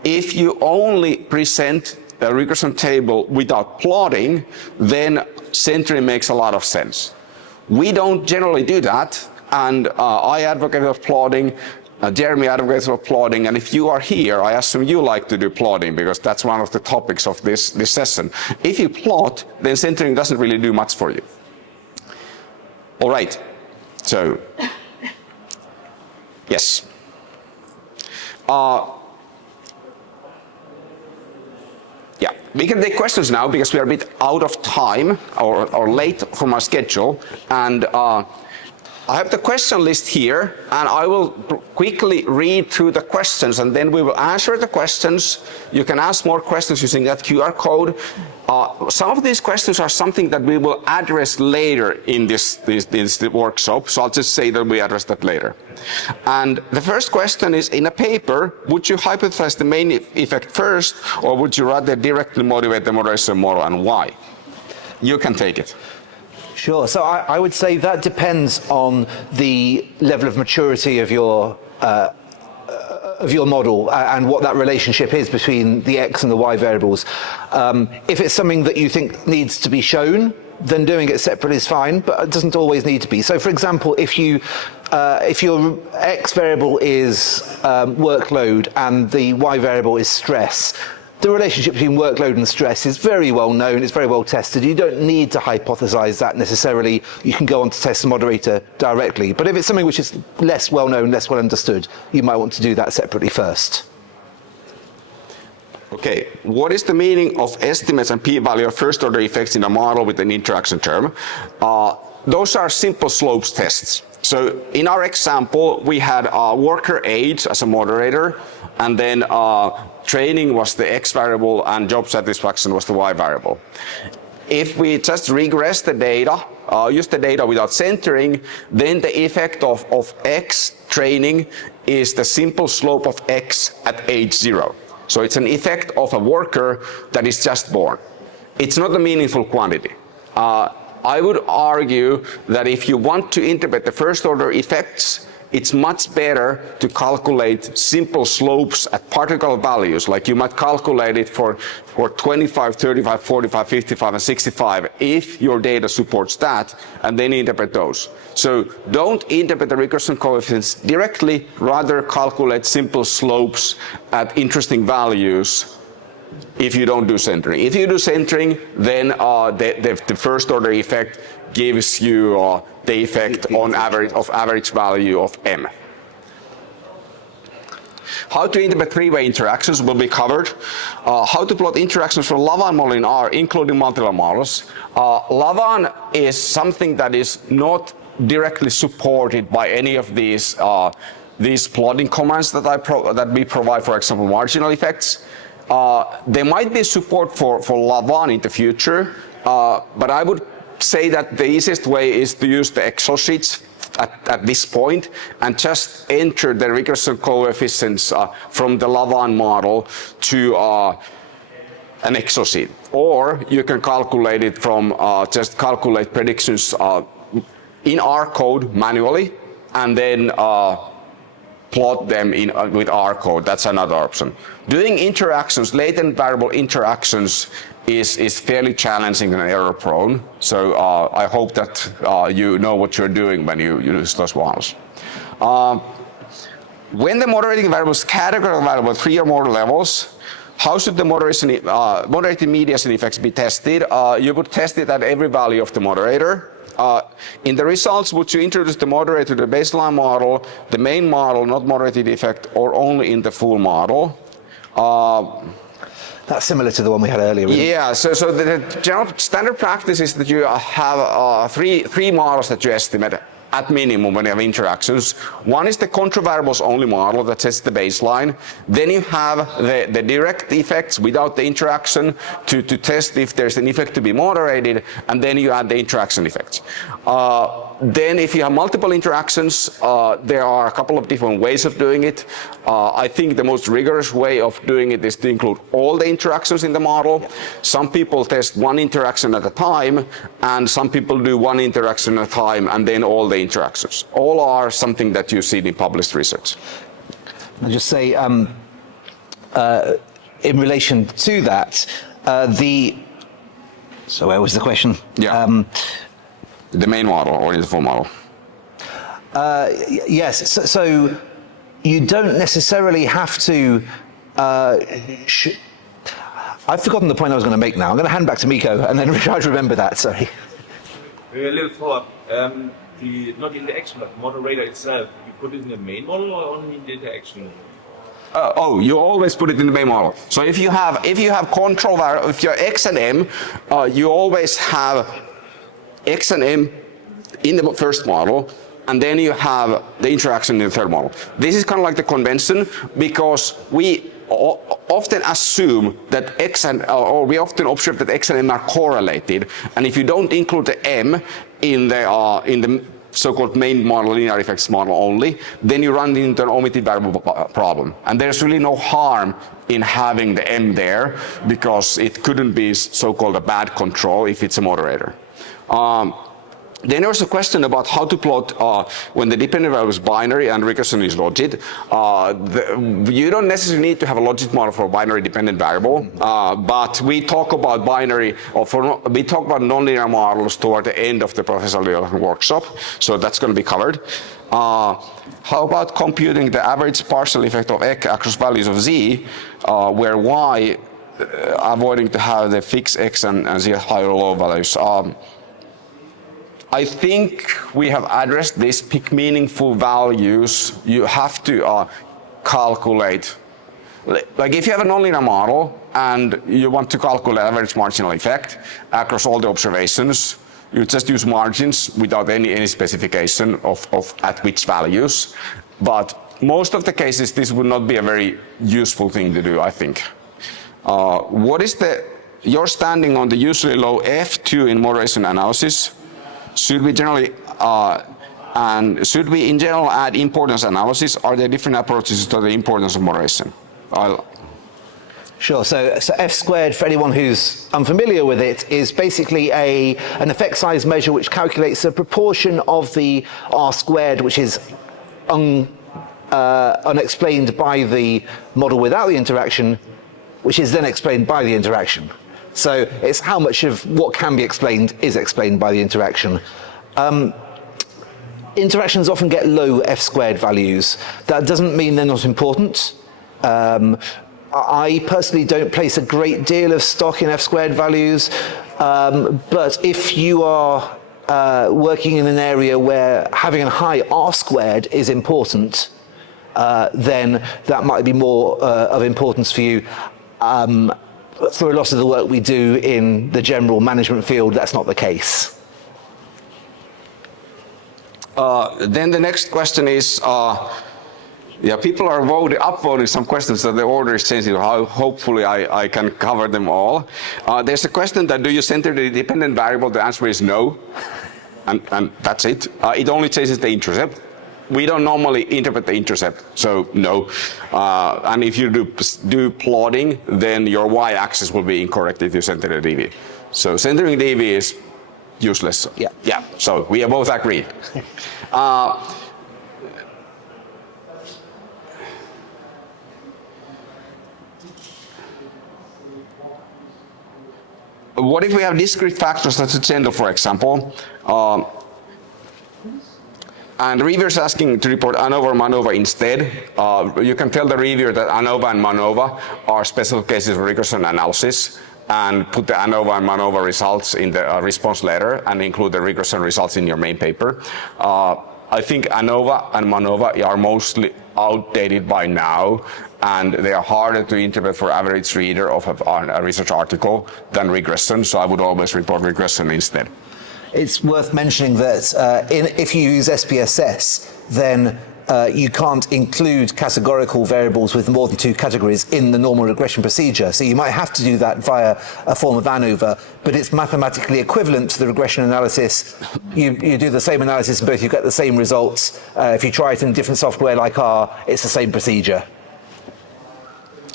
If you only present a regression table without plotting, then centering makes a lot of sense. We don't generally do that, and I advocate of plotting, Jeremy advocates of plotting, and if you are here, I assume you like to do plotting because that's one of the topics of this session. If you plot, then centering doesn't really do much for you. All right, so, yes. Yeah, we can take questions now because we are a bit out of time or late from our schedule, and I have the question list here, and I will quickly read through the questions, and then we will answer the questions. You can ask more questions using that QR code. Some of these questions are something that we will address later in this workshop, so I'll just say that we address that later. And the first question is, in a paper, would you hypothesize the main effect first, or would you rather directly motivate the moderation model, and why? You can take it. Sure. So I would say that depends on the level of maturity of your model and what that relationship is between the x and the y variables. If it's something that you think needs to be shown, then doing it separately is fine, but it doesn't always need to be. So, for example, if your x variable is workload and the y variable is stress, the relationship between workload and stress is very well known, it's very well tested. You don't need to hypothesize that necessarily. You can go on to test the moderator directly. But if it's something which is less well known, less well understood, you might want to do that separately first. Okay, what is the meaning of estimates and p-value of first order effects in a model with an interaction term? Those are simple slopes tests. So in our example, we had worker age as a moderator, and then training was the x variable and job satisfaction was the y variable. If we just regress the data, use the data without centering, then the effect of x training is the simple slope of x at age 0. So it's an effect of a worker that is just born. It's not a meaningful quantity. I would argue that if you want to interpret the first order effects, it's much better to calculate simple slopes at particle values, like you might calculate it for 25, 35, 45, 55, and 65, if your data supports that, and then interpret those. So don't interpret the regression coefficients directly, rather calculate simple slopes at interesting values if you don't do centering. If you do centering, then the first order effect gives you the effect on average value of m. How to interpret three-way interactions will be covered. How to plot interactions for Lavan model in R, including multiple models. Lavan is something that is not directly supported by any of these plotting commands that we provide, for example, marginal effects. There might be support for Lavan in the future, but I would say that the easiest way is to use the Excel sheets at this point and just enter the regression coefficients from the Lavan model to an Excel sheet. Or you can calculate it from just calculate predictions in R code manually and then plot them with R code. That's another option. Doing interactions, latent variable interactions, is fairly challenging and error prone. So I hope that you know what you're doing when you use those models. When the moderating variable is categorical variable at 3 or more levels, how should the moderating mediation effects be tested? You would test it at every value of the moderator. In the results, would you introduce the moderator to the baseline model, the main model, not moderated effect, or only in the full model? That's similar to the one we had earlier, isn't it? Yeah, so the general standard practice is that you have three models that you estimate at minimum when you have interactions. One is the control variables only model that sets the baseline. Then you have the direct effects without the interaction to test if there's an effect to be moderated, and then you add the interaction effects. Then if you have multiple interactions, there are a couple of different ways of doing it. I think the most rigorous way of doing it is to include all the interactions in the model. Some people test one interaction at a time, and some people do one interaction at a time and then all the interactions. All are something that you see in published research. I'll just say, in relation to that, so where was the question? Yeah. The main model or the full model? Yes, so you don't necessarily have to. I've forgotten the point I was going to make now. I'm going to hand back to Mikko and then try to remember that. Sorry. A little follow-up. Not in the action, but moderator itself. You put it in the main model or only in the interaction? You always put it in the main model. So if you have control variable, if you're X and M, you always have X and M in the first model, and then you have the interaction in the third model. This is kind of like the convention because we often assume that or we often observe that X and M are correlated, and if you don't include the M in the so-called main model, linear effects model only, then you run into an omitted variable problem. And there's really no harm in having the M there because it couldn't be so-called a bad control if it's a moderator. Then there was a question about how to plot when the dependent variable is binary and regression is logit. You don't necessarily need to have a logit model for a binary dependent variable, but we talk about we talk about nonlinear models toward the end of the professional development workshop, so that's going to be covered. How about computing the average partial effect of X across values of Z, where Y avoiding to have the fixed X and Z at high or low values? I think we have addressed this. Pick meaningful values. You have to calculate. Like if you have a nonlinear model and you want to calculate average marginal effect across all the observations, you just use margins without any specification of at which values. But most of the cases, this would not be a very useful thing to do, I think. What is your standing on the usually low F2 in moderation analysis? Should we in general add importance analysis? Are there different approaches to the importance of moderation? Sure. So F squared, for anyone who's unfamiliar with it, is basically an effect size measure which calculates a proportion of the R squared, which is unexplained by the model without the interaction, which is then explained by the interaction. So it's how much of what can be explained is explained by the interaction. Interactions often get low F squared values. That doesn't mean they're not important. I personally don't place a great deal of stock in F squared values, but if you are working in an area where having a high R squared is important, then that might be more of importance for you. For a lot of the work we do in the general management field, that's not the case. Then the next question is, people are upvoting some questions, so the order is changing. Hopefully I can cover them all. There's a question that do you center the dependent variable? The answer is no, and that's it. It only changes the intercept. We don't normally interpret the intercept, so no. And if you do plotting, then your y-axis will be incorrect if you center the dv. So centering dv is useless. Yeah. So we are both agreed. What if we have discrete factors such as gender, for example? And the reviewer is asking to report ANOVA or MANOVA instead. You can tell the reviewer that ANOVA and MANOVA are special cases of regression analysis, and put the ANOVA and MANOVA results in the response letter and include the regression results in your main paper. I think ANOVA and MANOVA are mostly outdated by now, and they are harder to interpret for average reader of a research article than regression, so I would always report regression instead. It's worth mentioning that if you use SPSS, then you can't include categorical variables with more than 2 categories in the normal regression procedure. So you might have to do that via a form of ANOVA, but it's mathematically equivalent to the regression analysis. You do the same analysis and both you get the same results. If you try it in different software like R, it's the same procedure.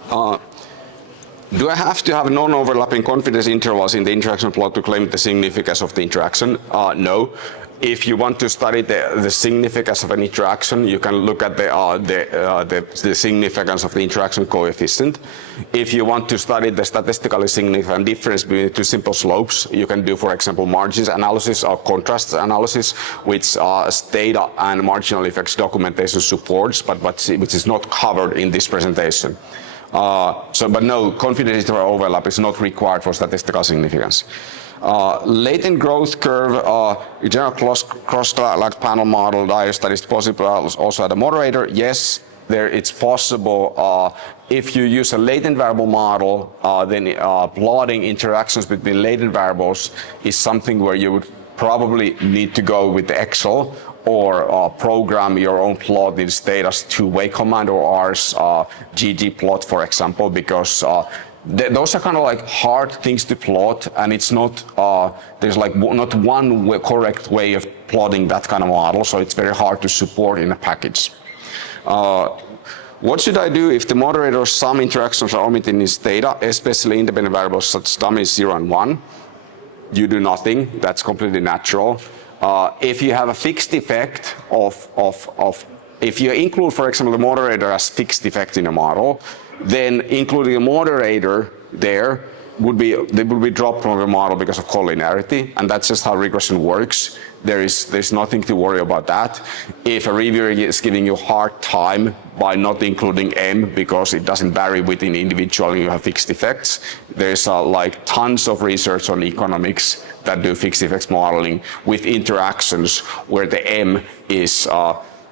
Do I have to have non-overlapping confidence intervals in the interaction plot to claim the significance of the interaction? No. If you want to study the significance of an interaction, you can look at the significance of the interaction coefficient. If you want to study the statistically significant difference between 2 simple slopes, you can do, for example, margins analysis or contrast analysis, which data and marginal effects documentation supports, but which is not covered in this presentation. But no, confidence interval overlap is not required for statistical significance. Latent growth curve, general cross-collapse panel model diet that is possible also at a moderator. Yes, it's possible. If you use a latent variable model, then plotting interactions between latent variables is something where you would probably need to go with the Excel or program your own plot in Stata's two-way command or R's ggplot, for example, because those are kind of like hard things to plot, and it's not there's like not one correct way of plotting that kind of model, so it's very hard to support in a package. What should I do if the moderator some interactions are omitted in his data, especially independent variables such as dummies 0 and 1? You do nothing. That's completely natural. If you have a fixed effect if you include, for example, the moderator as fixed effect in a model, then including a moderator they would be dropped from the model because of collinearity, and that's just how regression works. There's nothing to worry about that. If a reviewer is giving you a hard time by not including M because it doesn't vary within individual and you have fixed effects, there's like tons of research on economics that do fixed effects modeling with interactions where the M is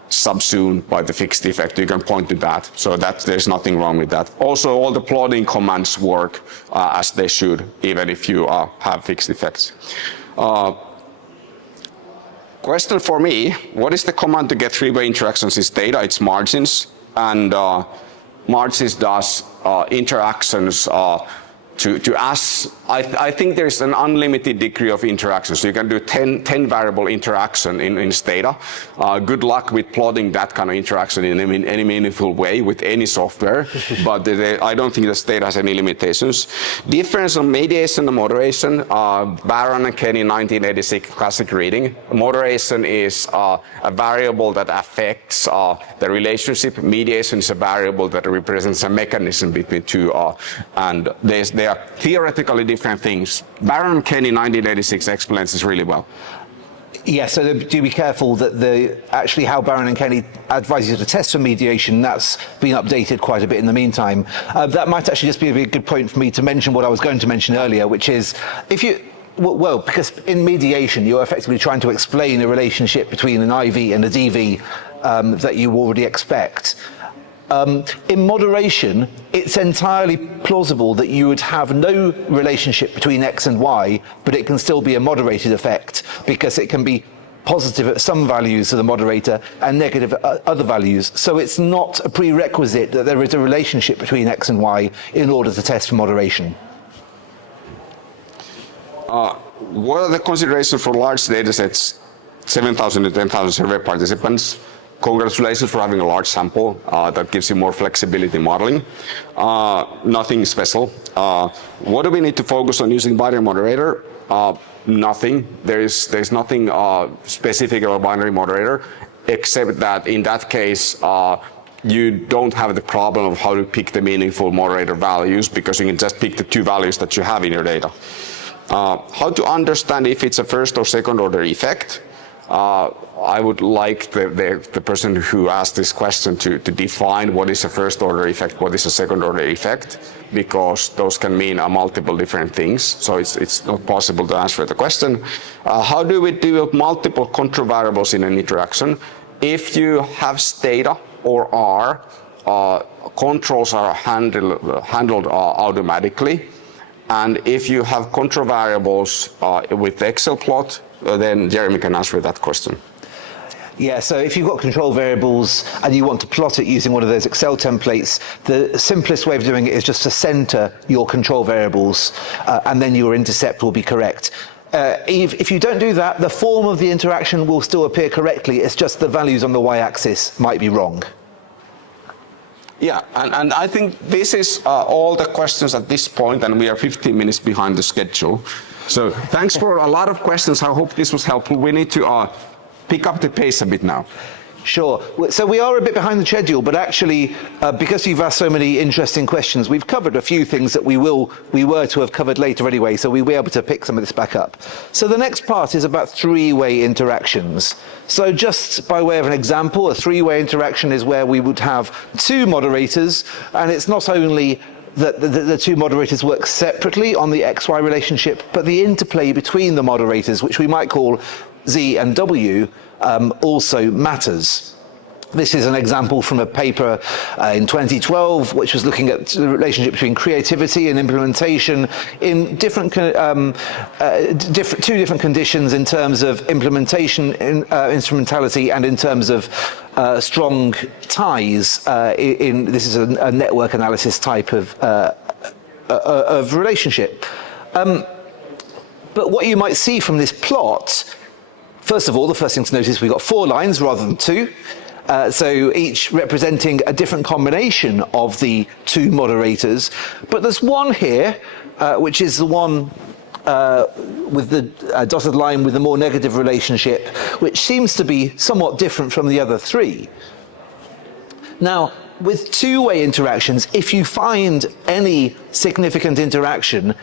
subsumed by the fixed effect. You can point to that, so there's nothing wrong with that. Also, all the plotting commands work as they should, even if you have fixed effects. Question for me, what is the command to get three-way interactions in data? It's margins, and margins does interactions to us. I think there's an unlimited degree of interaction, so you can do 10 variable interaction in Stata. Good luck with plotting that kind of interaction in any meaningful way with any software, but I don't think the Stata has any limitations. Difference on mediation and moderation, Barron and Kenny 1986 classic reading. Moderation is a variable that affects the relationship. Mediation is a variable that represents a mechanism between two, and they are theoretically different things. Barron and Kenny 1986 explains this really well. Yeah, so do be careful that actually how Barron and Kenny advise you to test for mediation, that's been updated quite a bit in the meantime. That might actually just be a good point for me to mention what I was going to mention earlier, which is because in mediation you're effectively trying to explain a relationship between an IV and a DV that you already expect. In moderation, it's entirely plausible that you would have no relationship between X and Y, but it can still be a moderated effect because it can be positive at some values of the moderator and negative at other values. So it's not a prerequisite that there is a relationship between X and Y in order to test for moderation. What are the considerations for large data sets, 7,000 to 10,000 survey participants? Congratulations for having a large sample. That gives you more flexibility in modeling. Nothing special. What do we need to focus on using binary moderator? Nothing. There's nothing specific about binary moderator, except that in that case, you don't have the problem of how to pick the meaningful moderator values because you can just pick the two values that you have in your data. How to understand if it's a first or second order effect? I would like the person who asked this question to define what is a first order effect, what is a second order effect, because those can mean multiple different things. So it's not possible to answer the question. How do we develop multiple control variables in an interaction? If you have Stata or R, controls are handled automatically. And if you have control variables with the Excel plot, then Jeremy can answer that question. Yeah, so if you've got control variables and you want to plot it using one of those Excel templates, the simplest way of doing it is just to center your control variables and then your intercept will be correct. If you don't do that, the form of the interaction will still appear correctly, it's just the values on the y-axis might be wrong. Yeah, and I think this is all the questions at this point, and we are 15 minutes behind the schedule. So thanks for a lot of questions. I hope this was helpful. We need to pick up the pace a bit now. Sure. So we are a bit behind the schedule, but actually, because you've asked so many interesting questions, we've covered a few things that we were to have covered later anyway, so we'll be able to pick some of this back up. So the next part is about three-way interactions. So just by way of an example, a three-way interaction is where we would have two moderators, and it's not only that the two moderators work separately on the XY relationship, but the interplay between the moderators, which we might call Z and W, also matters. This is an example from a paper in 2012, which was looking at the relationship between creativity and implementation in two different conditions in terms of implementation, instrumentality, and in terms of strong ties. This is a network analysis type of relationship. But what you might see from this plot, first of all, the first thing to notice, we've got 4 lines rather than 2. So each representing a different combination of the two moderators. But there's one here, which is the one with the dotted line with the more negative relationship, which seems to be somewhat different from the other 3. Now, with two-way interactions, if you find any significant interaction,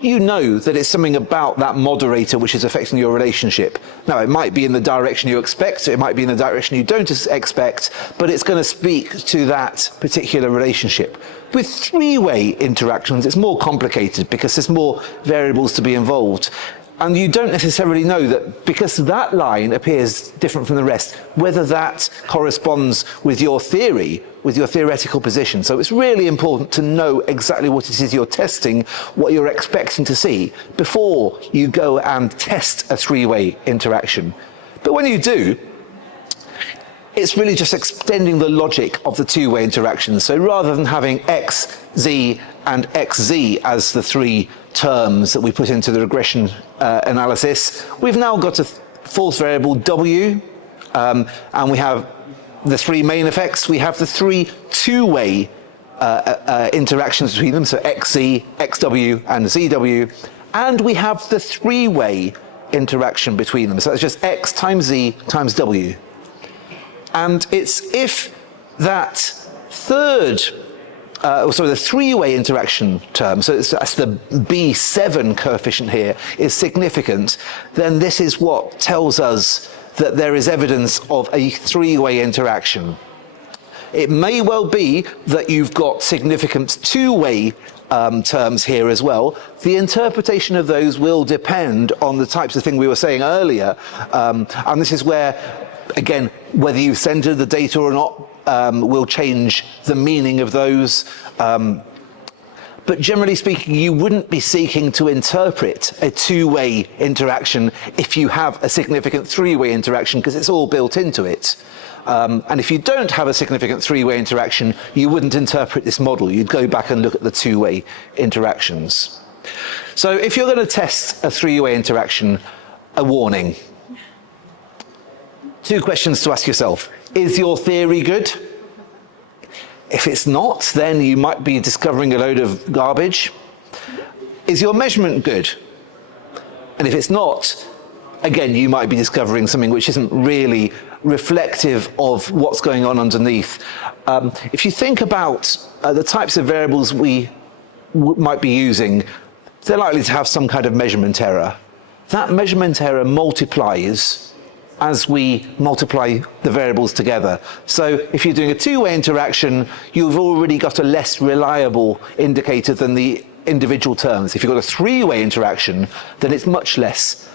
you know that it's something about that moderator which is affecting your relationship. Now, it might be in the direction you expect, it might be in the direction you don't expect, but it's going to speak to that particular relationship. With three-way interactions, it's more complicated because there's more variables to be involved. And you don't necessarily know that because that line appears different from the rest, whether that corresponds with your theory, with your theoretical position. So it's really important to know exactly what it is you're testing, what you're expecting to see, before you go and test a three-way interaction. But when you do, it's really just extending the logic of the two-way interactions. So rather than having x, z, and xz as the 3 terms that we put into the regression analysis, we've now got a false variable w, and we have the 3 main effects. We have the 3 two-way interactions between them, so xz, xw, and zw, and we have the 3-way interaction between them. So it's just x times z times w. And it's if that third, the 3-way interaction term, so that's the B7 coefficient here, is significant, then this is what tells us that there is evidence of a 3-way interaction. It may well be that you've got significant 2-way terms here as well. The interpretation of those will depend on the types of thing we were saying earlier, and this is where, again, whether you've centered the data or not will change the meaning of those. But generally speaking, you wouldn't be seeking to interpret a 2-way interaction if you have a significant 3-way interaction, because it's all built into it. And if you don't have a significant 3-way interaction, you wouldn't interpret this model. You'd go back and look at the 2-way interactions. So if you're going to test a 3-way interaction, a warning. 2 questions to ask yourself. Is your theory good? If it's not, then you might be discovering a load of garbage. Is your measurement good? And if it's not, again, you might be discovering something which isn't really reflective of what's going on underneath. If you think about the types of variables we might be using, they're likely to have some kind of measurement error. That measurement error multiplies as we multiply the variables together. So if you're doing a 2-way interaction, you've already got a less reliable indicator than the individual terms. If you've got a 3-way interaction, then it's much less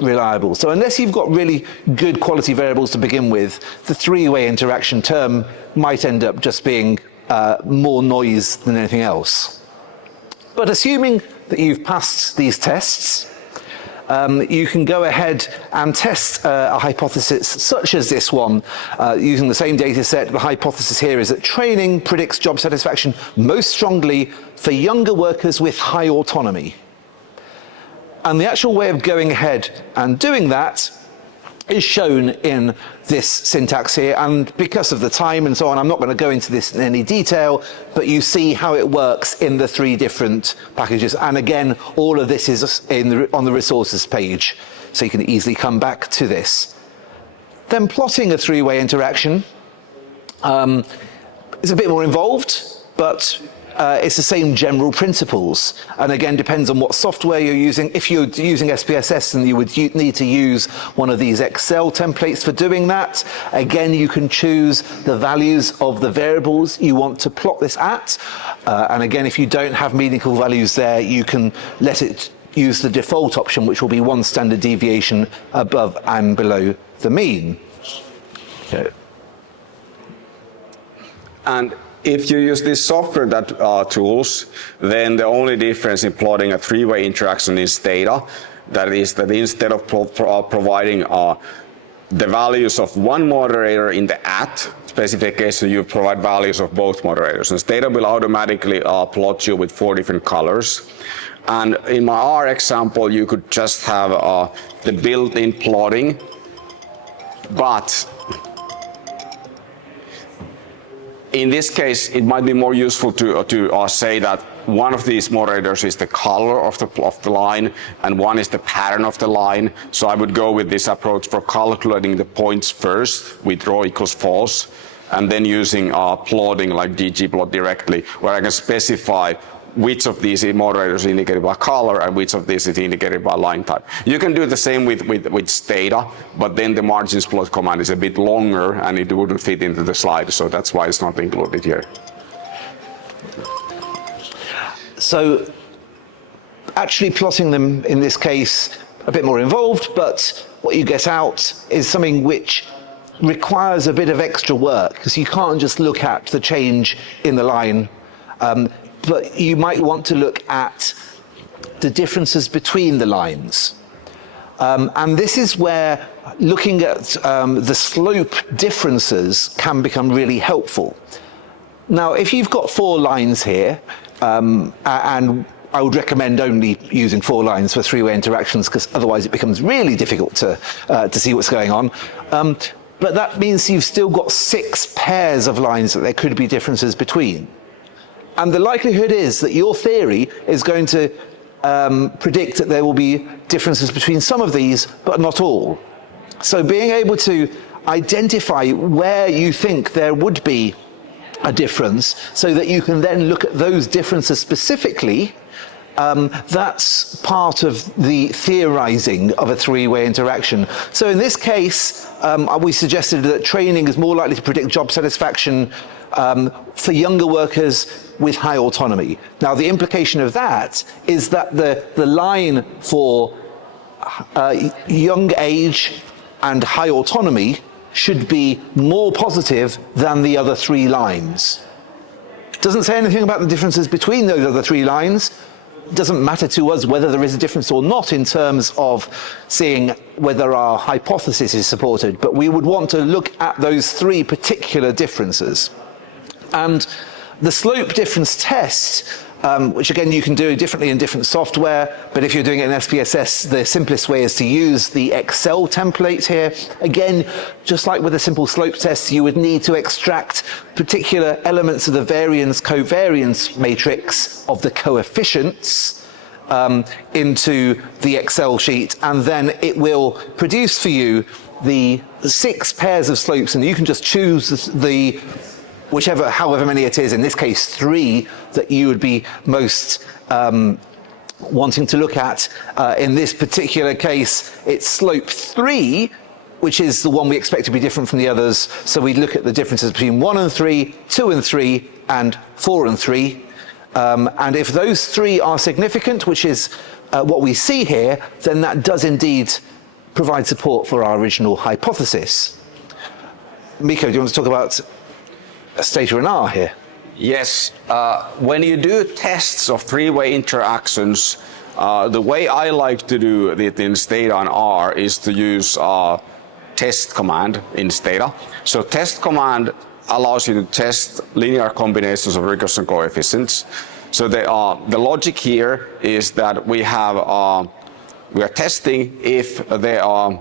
reliable. So unless you've got really good quality variables to begin with, the three-way interaction term might end up just being more noise than anything else. But assuming that you've passed these tests, you can go ahead and test a hypothesis such as this one using the same data set. The hypothesis here is that training predicts job satisfaction most strongly for younger workers with high autonomy. And the actual way of going ahead and doing that is shown in this syntax here, and because of the time and so on, I'm not going to go into this in any detail, but you see how it works in the three different packages. And again, all of this is on the resources page, so you can easily come back to this. Then plotting a three-way interaction is a bit more involved, but it's the same general principles, and again depends on what software you're using. If you're using SPSS, then you would need to use one of these Excel templates for doing that. Again, you can choose the values of the variables you want to plot this at, and again, if you don't have meaningful values there, you can let it use the default option, which will be one standard deviation above and below the mean. Okay. And if you use this software tools, then the only difference in plotting a three-way interaction is data. That is that instead of providing the values of one moderator in the at specification, you provide values of both moderators. And data will automatically plot you with 4 different colors. And in my R example, you could just have the built-in plotting, but in this case, it might be more useful to say that one of these moderators is the color of the line, and one is the pattern of the line. So I would go with this approach for calculating the points first with row equals false, and then using plotting like ggplot directly, where I can specify which of these moderators is indicated by color and which of these is indicated by line type. You can do the same with data, but then the margins plot command is a bit longer and it wouldn't fit into the slide, so that's why it's not included here. So actually plotting them in this case a bit more involved, but what you get out is something which requires a bit of extra work, because you can't just look at the change in the line. But you might want to look at the differences between the lines. And this is where looking at the slope differences can become really helpful. Now, if you've got 4 lines here, and I would recommend only using 4 lines for three-way interactions, because otherwise it becomes really difficult to see what's going on. But that means you've still got 6 pairs of lines that there could be differences between. And the likelihood is that your theory is going to predict that there will be differences between some of these, but not all. So being able to identify where you think there would be a difference, so that you can then look at those differences specifically, that's part of the theorizing of a three-way interaction. So in this case, we suggested that training is more likely to predict job satisfaction for younger workers with high autonomy. Now, the implication of that is that the line for young age and high autonomy should be more positive than the other 3 lines. Doesn't say anything about the differences between those other 3 lines. It doesn't matter to us whether there is a difference or not in terms of seeing whether our hypothesis is supported, but we would want to look at those 3 particular differences. And the slope difference test, which again you can do differently in different software, but if you're doing it in SPSS, the simplest way is to use the Excel template here. Again, just like with a simple slope test, you would need to extract particular elements of the variance-covariance matrix of the coefficients into the Excel sheet, and then it will produce for you the 6 pairs of slopes, and you can just choose the however many it is, in this case 3, that you would be most wanting to look at. In this particular case, it's slope 3, which is the one we expect to be different from the others. So we look at the differences between 1 and 3, 2 and 3, and 4 and 3. And if those 3 are significant, which is what we see here, then that does indeed provide support for our original hypothesis. Mikko, do you want to talk about Stata and R here? Yes, when you do tests of three-way interactions, the way I like to do it in Stata and R is to use test command in Stata. So test command allows you to test linear combinations of regression coefficients. So the logic here is that we are testing if the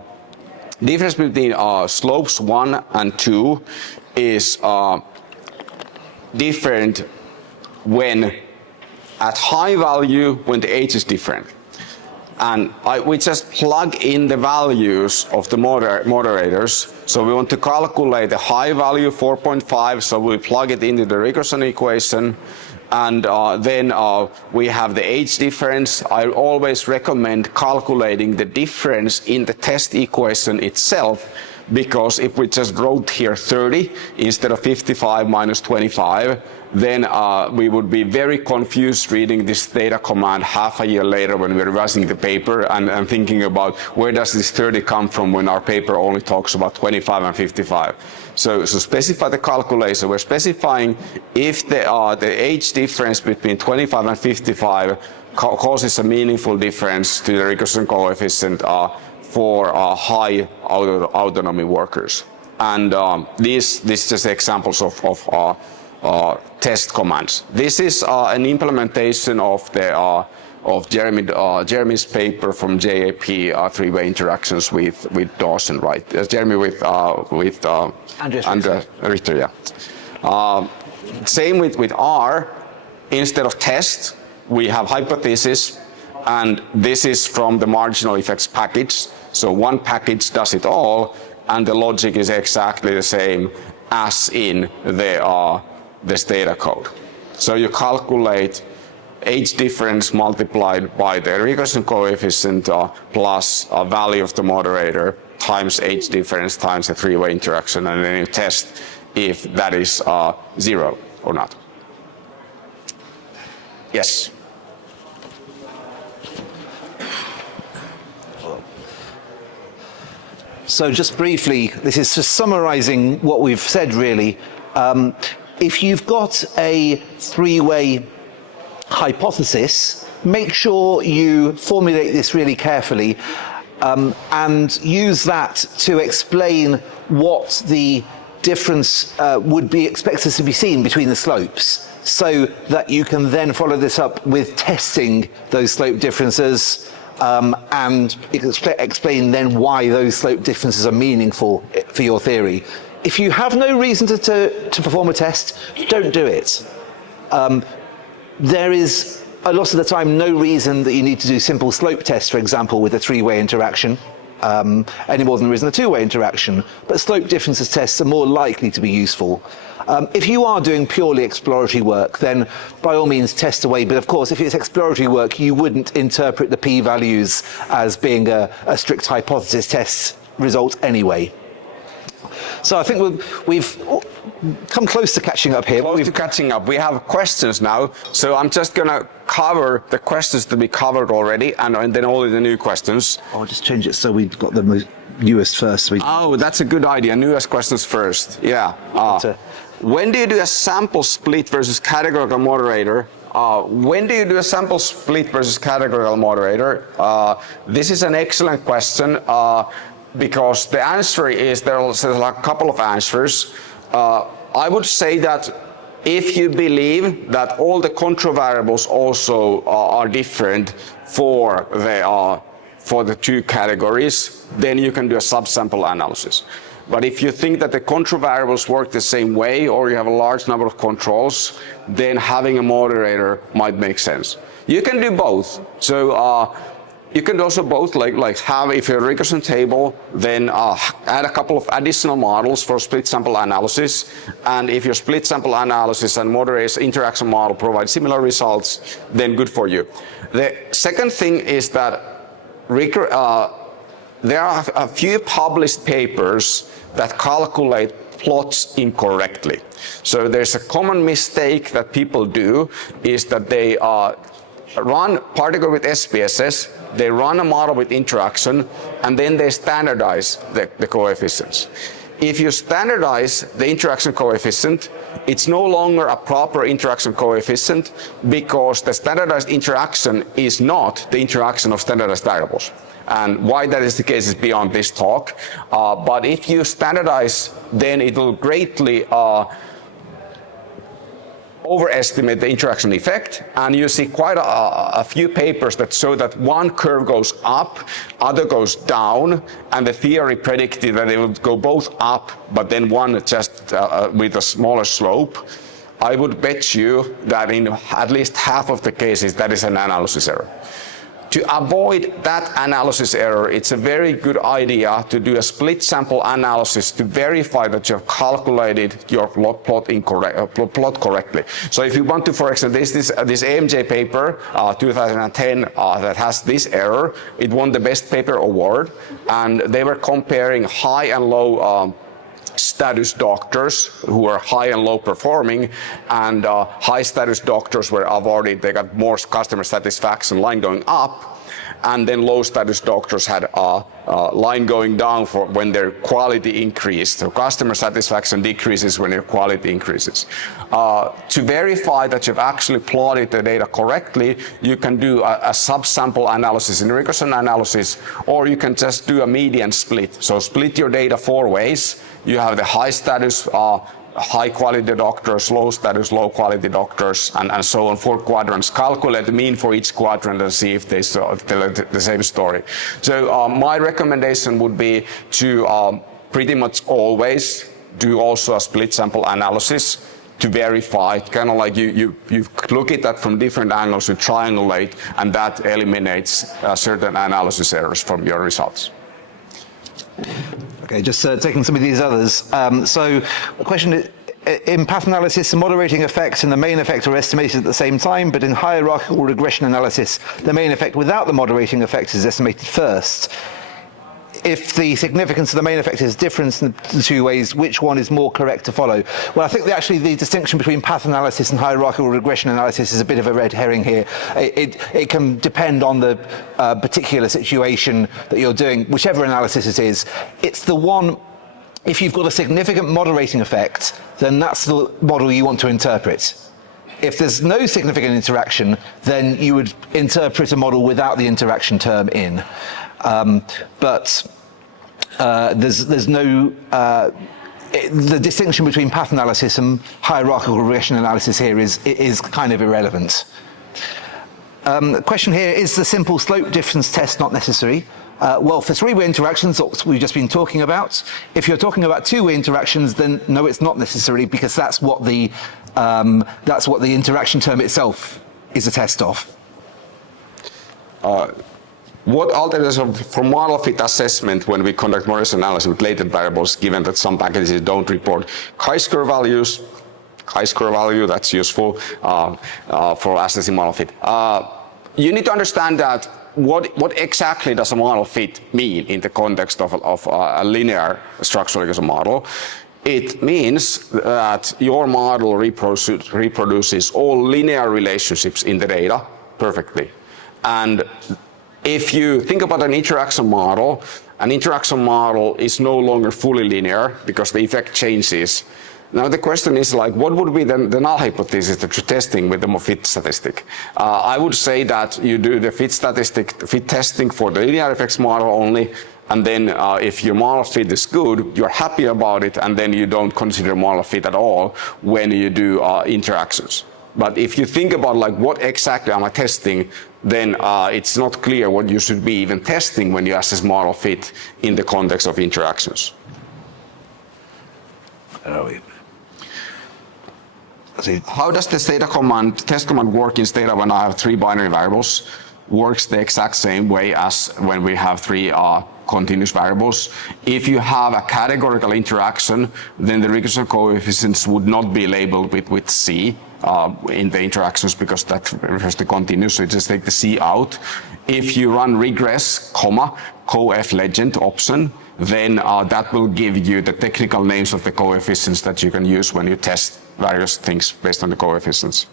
difference between slopes 1 and 2 is different when at high value when the h is different. And we just plug in the values of the moderators. So we want to calculate the high value 4.5, so we plug it into the regression equation. And then we have the h difference. I always recommend calculating the difference in the test equation itself, because if we just wrote here 30 instead of 55 minus 25, then we would be very confused reading this Stata command half a year later when we're revising the paper and thinking about where does this 30 come from when our paper only talks about 25 and 55. So specify the calculation. We're specifying if the h difference between 25 and 55 causes a meaningful difference to the regression coefficient for high autonomy workers. And these are just examples of test commands. This is an implementation of Jeremy's paper from JAP, three-way interactions with Dawson, right? Jeremy with Andreas Richter, yeah. Same with R. Instead of test, we have hypothesis, and this is from the marginal effects package. So one package does it all, and the logic is exactly the same as in the Stata code. So you calculate h difference multiplied by the regression coefficient plus a value of the moderator times h difference times the three-way interaction, and then you test if that is 0 or not. Yes. So just briefly, this is just summarizing what we've said really. If you've got a three-way hypothesis, make sure you formulate this really carefully and use that to explain what the difference would be expected to be seen between the slopes, so that you can then follow this up with testing those slope differences and explain then why those slope differences are meaningful for your theory. If you have no reason to perform a test, don't do it. There is a lot of the time no reason that you need to do simple slope tests, for example, with a three-way interaction, any more than there is in a two-way interaction. But slope differences tests are more likely to be useful. If you are doing purely exploratory work, then by all means test away. But of course, if it's exploratory work, you wouldn't interpret the p-values as being a strict hypothesis test result anyway. So I think we've come close to catching up here. Close to catching up. We have questions now, so I'm just going to cover the questions to be covered already, and then only the new questions. I'll just change it so we've got the newest first. Oh, that's a good idea. Newest questions first. Yeah. When do you do a sample split versus categorical moderator? When do you do a sample split versus categorical moderator? This is an excellent question. Because the answer is there's a couple of answers. I would say that if you believe that all the control variables also are different for the two categories, then you can do a subsample analysis. But if you think that the control variables work the same way, or you have a large number of controls, then having a moderator might make sense. You can do both. So you can also both like have, if you're a regression table, then add a couple of additional models for split sample analysis. And if your split sample analysis and moderator interaction model provide similar results, then good for you. The second thing is that there are a few published papers that calculate plots incorrectly. So there's a common mistake that people do is that they run particle with SPSS, they run a model with interaction, and then they standardize the coefficients. If you standardize the interaction coefficient, it's no longer a proper interaction coefficient because the standardized interaction is not the interaction of standardized variables. And why that is the case is beyond this talk. But if you standardize, then it will greatly overestimate the interaction effect, and you see quite a few papers that show that one curve goes up, other goes down, and the theory predicted that they would go both up, but then one just with a smaller slope. I would bet you that in at least half of the cases that is an analysis error. To avoid that analysis error, it's a very good idea to do a split sample analysis to verify that you have calculated your plot correctly. So if you want to, for example, this AMJ paper, 2010, that has this error, it won the best paper award, and they were comparing high and low status doctors who were high and low performing, and high status doctors were awarded, they got more customer satisfaction line going up, and then low status doctors had a line going down for when their quality increased. So customer satisfaction decreases when your quality increases. To verify that you've actually plotted the data correctly, you can do a subsample analysis in regression analysis, or you can just do a median split. So split your data 4 ways. You have the high status, high quality doctors, low status, low quality doctors, and so on, 4 quadrants. Calculate the mean for each quadrant and see if they tell the same story. So my recommendation would be to pretty much always do also a split sample analysis to verify, kind of like you look at that from different angles, you triangulate, and that eliminates certain analysis errors from your results. Okay, just taking some of these others. So the question is, in path analysis, the moderating effects and the main effect are estimated at the same time, but in hierarchical regression analysis, the main effect without the moderating effect is estimated first. If the significance of the main effect is different in the 2 ways, which one is more correct to follow? Well, I think actually the distinction between path analysis and hierarchical regression analysis is a bit of a red herring here. It can depend on the particular situation that you're doing, whichever analysis it is. It's the one, if you've got a significant moderating effect, then that's the model you want to interpret. If there's no significant interaction, then you would interpret a model without the interaction term in. But there's no, the distinction between path analysis and hierarchical regression analysis here is kind of irrelevant. The question here, is the simple slope difference test not necessary? Well, for 3-way interactions, what we've just been talking about, if you're talking about 2-way interactions, then no, it's not necessary, because that's what the interaction term itself is a test of. What alternatives for model fit assessment when we conduct model analysis with latent variables, given that some packages don't report chi-square values? Chi-square value, that's useful for assessing model fit. You need to understand that what exactly does a model fit mean in the context of a linear structural regression model. It means that your model reproduces all linear relationships in the data perfectly. And if you think about an interaction model is no longer fully linear because the effect changes. Now the question is like, what would be the null hypothesis that you're testing with the fit statistic? I would say that you do the fit testing for the linear effects model only, and then if your model fit is good, you're happy about it, and then you don't consider model fit at all when you do interactions. But if you think about like what exactly am I testing, then it's not clear what you should be even testing when you assess model fit in the context of interactions. How does the test command work in Stata when I have 3 binary variables? Works the exact same way as when we have 3 continuous variables. If you have a categorical interaction, then the regression coefficients would not be labeled with C in the interactions, because that refers to continuous, so you just take the C out. If you run regress, coef legend option, then that will give you the technical names of the coefficients that you can use when you test various things based on the coefficients.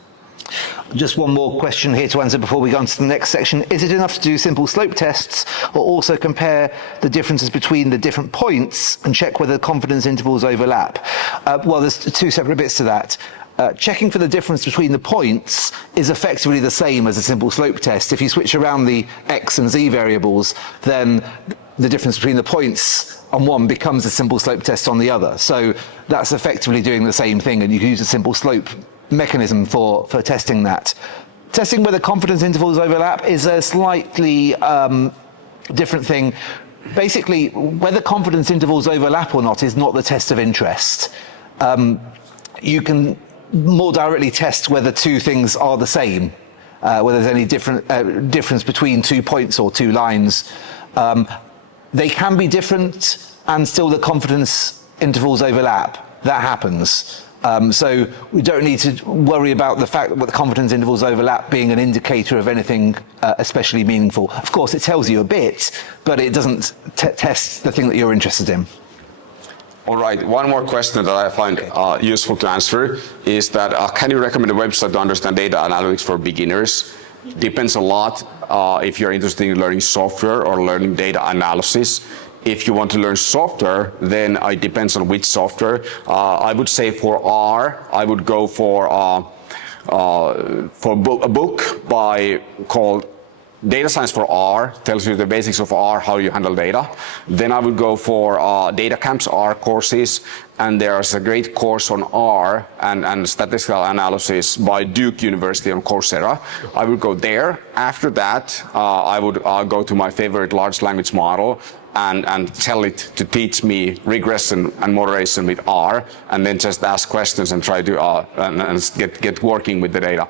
Just one more question here to answer before we go on to the next section. Is it enough to do simple slope tests or also compare the differences between the different points and check whether confidence intervals overlap? Well, there's two separate bits to that. Checking for the difference between the points is effectively the same as a simple slope test. If you switch around the x and z variables, then the difference between the points on one becomes a simple slope test on the other. So that's effectively doing the same thing, and you can use a simple slope mechanism for testing that. Testing whether confidence intervals overlap is a slightly different thing. Basically, whether confidence intervals overlap or not is not the test of interest. You can more directly test whether two things are the same, whether there's any difference between 2 points or 2 lines. They can be different and still the confidence intervals overlap. That happens. So we don't need to worry about the fact that the confidence intervals overlap being an indicator of anything especially meaningful. Of course, it tells you a bit, but it doesn't test the thing that you're interested in. All right, one more question that I find useful to answer is that can you recommend a website to understand data analytics for beginners? Depends a lot if you're interested in learning software or learning data analysis. If you want to learn software, then it depends on which software. I would say for R, I would go for a book called Data Science for R, tells you the basics of R, how you handle data. Then I would go for Data Camp's R courses, and there's a great course on R and statistical analysis by Duke University on Coursera. I would go there. After that, I would go to my favorite large language model and tell it to teach me regression and moderation with R, and then just ask questions and try to and get working with the data.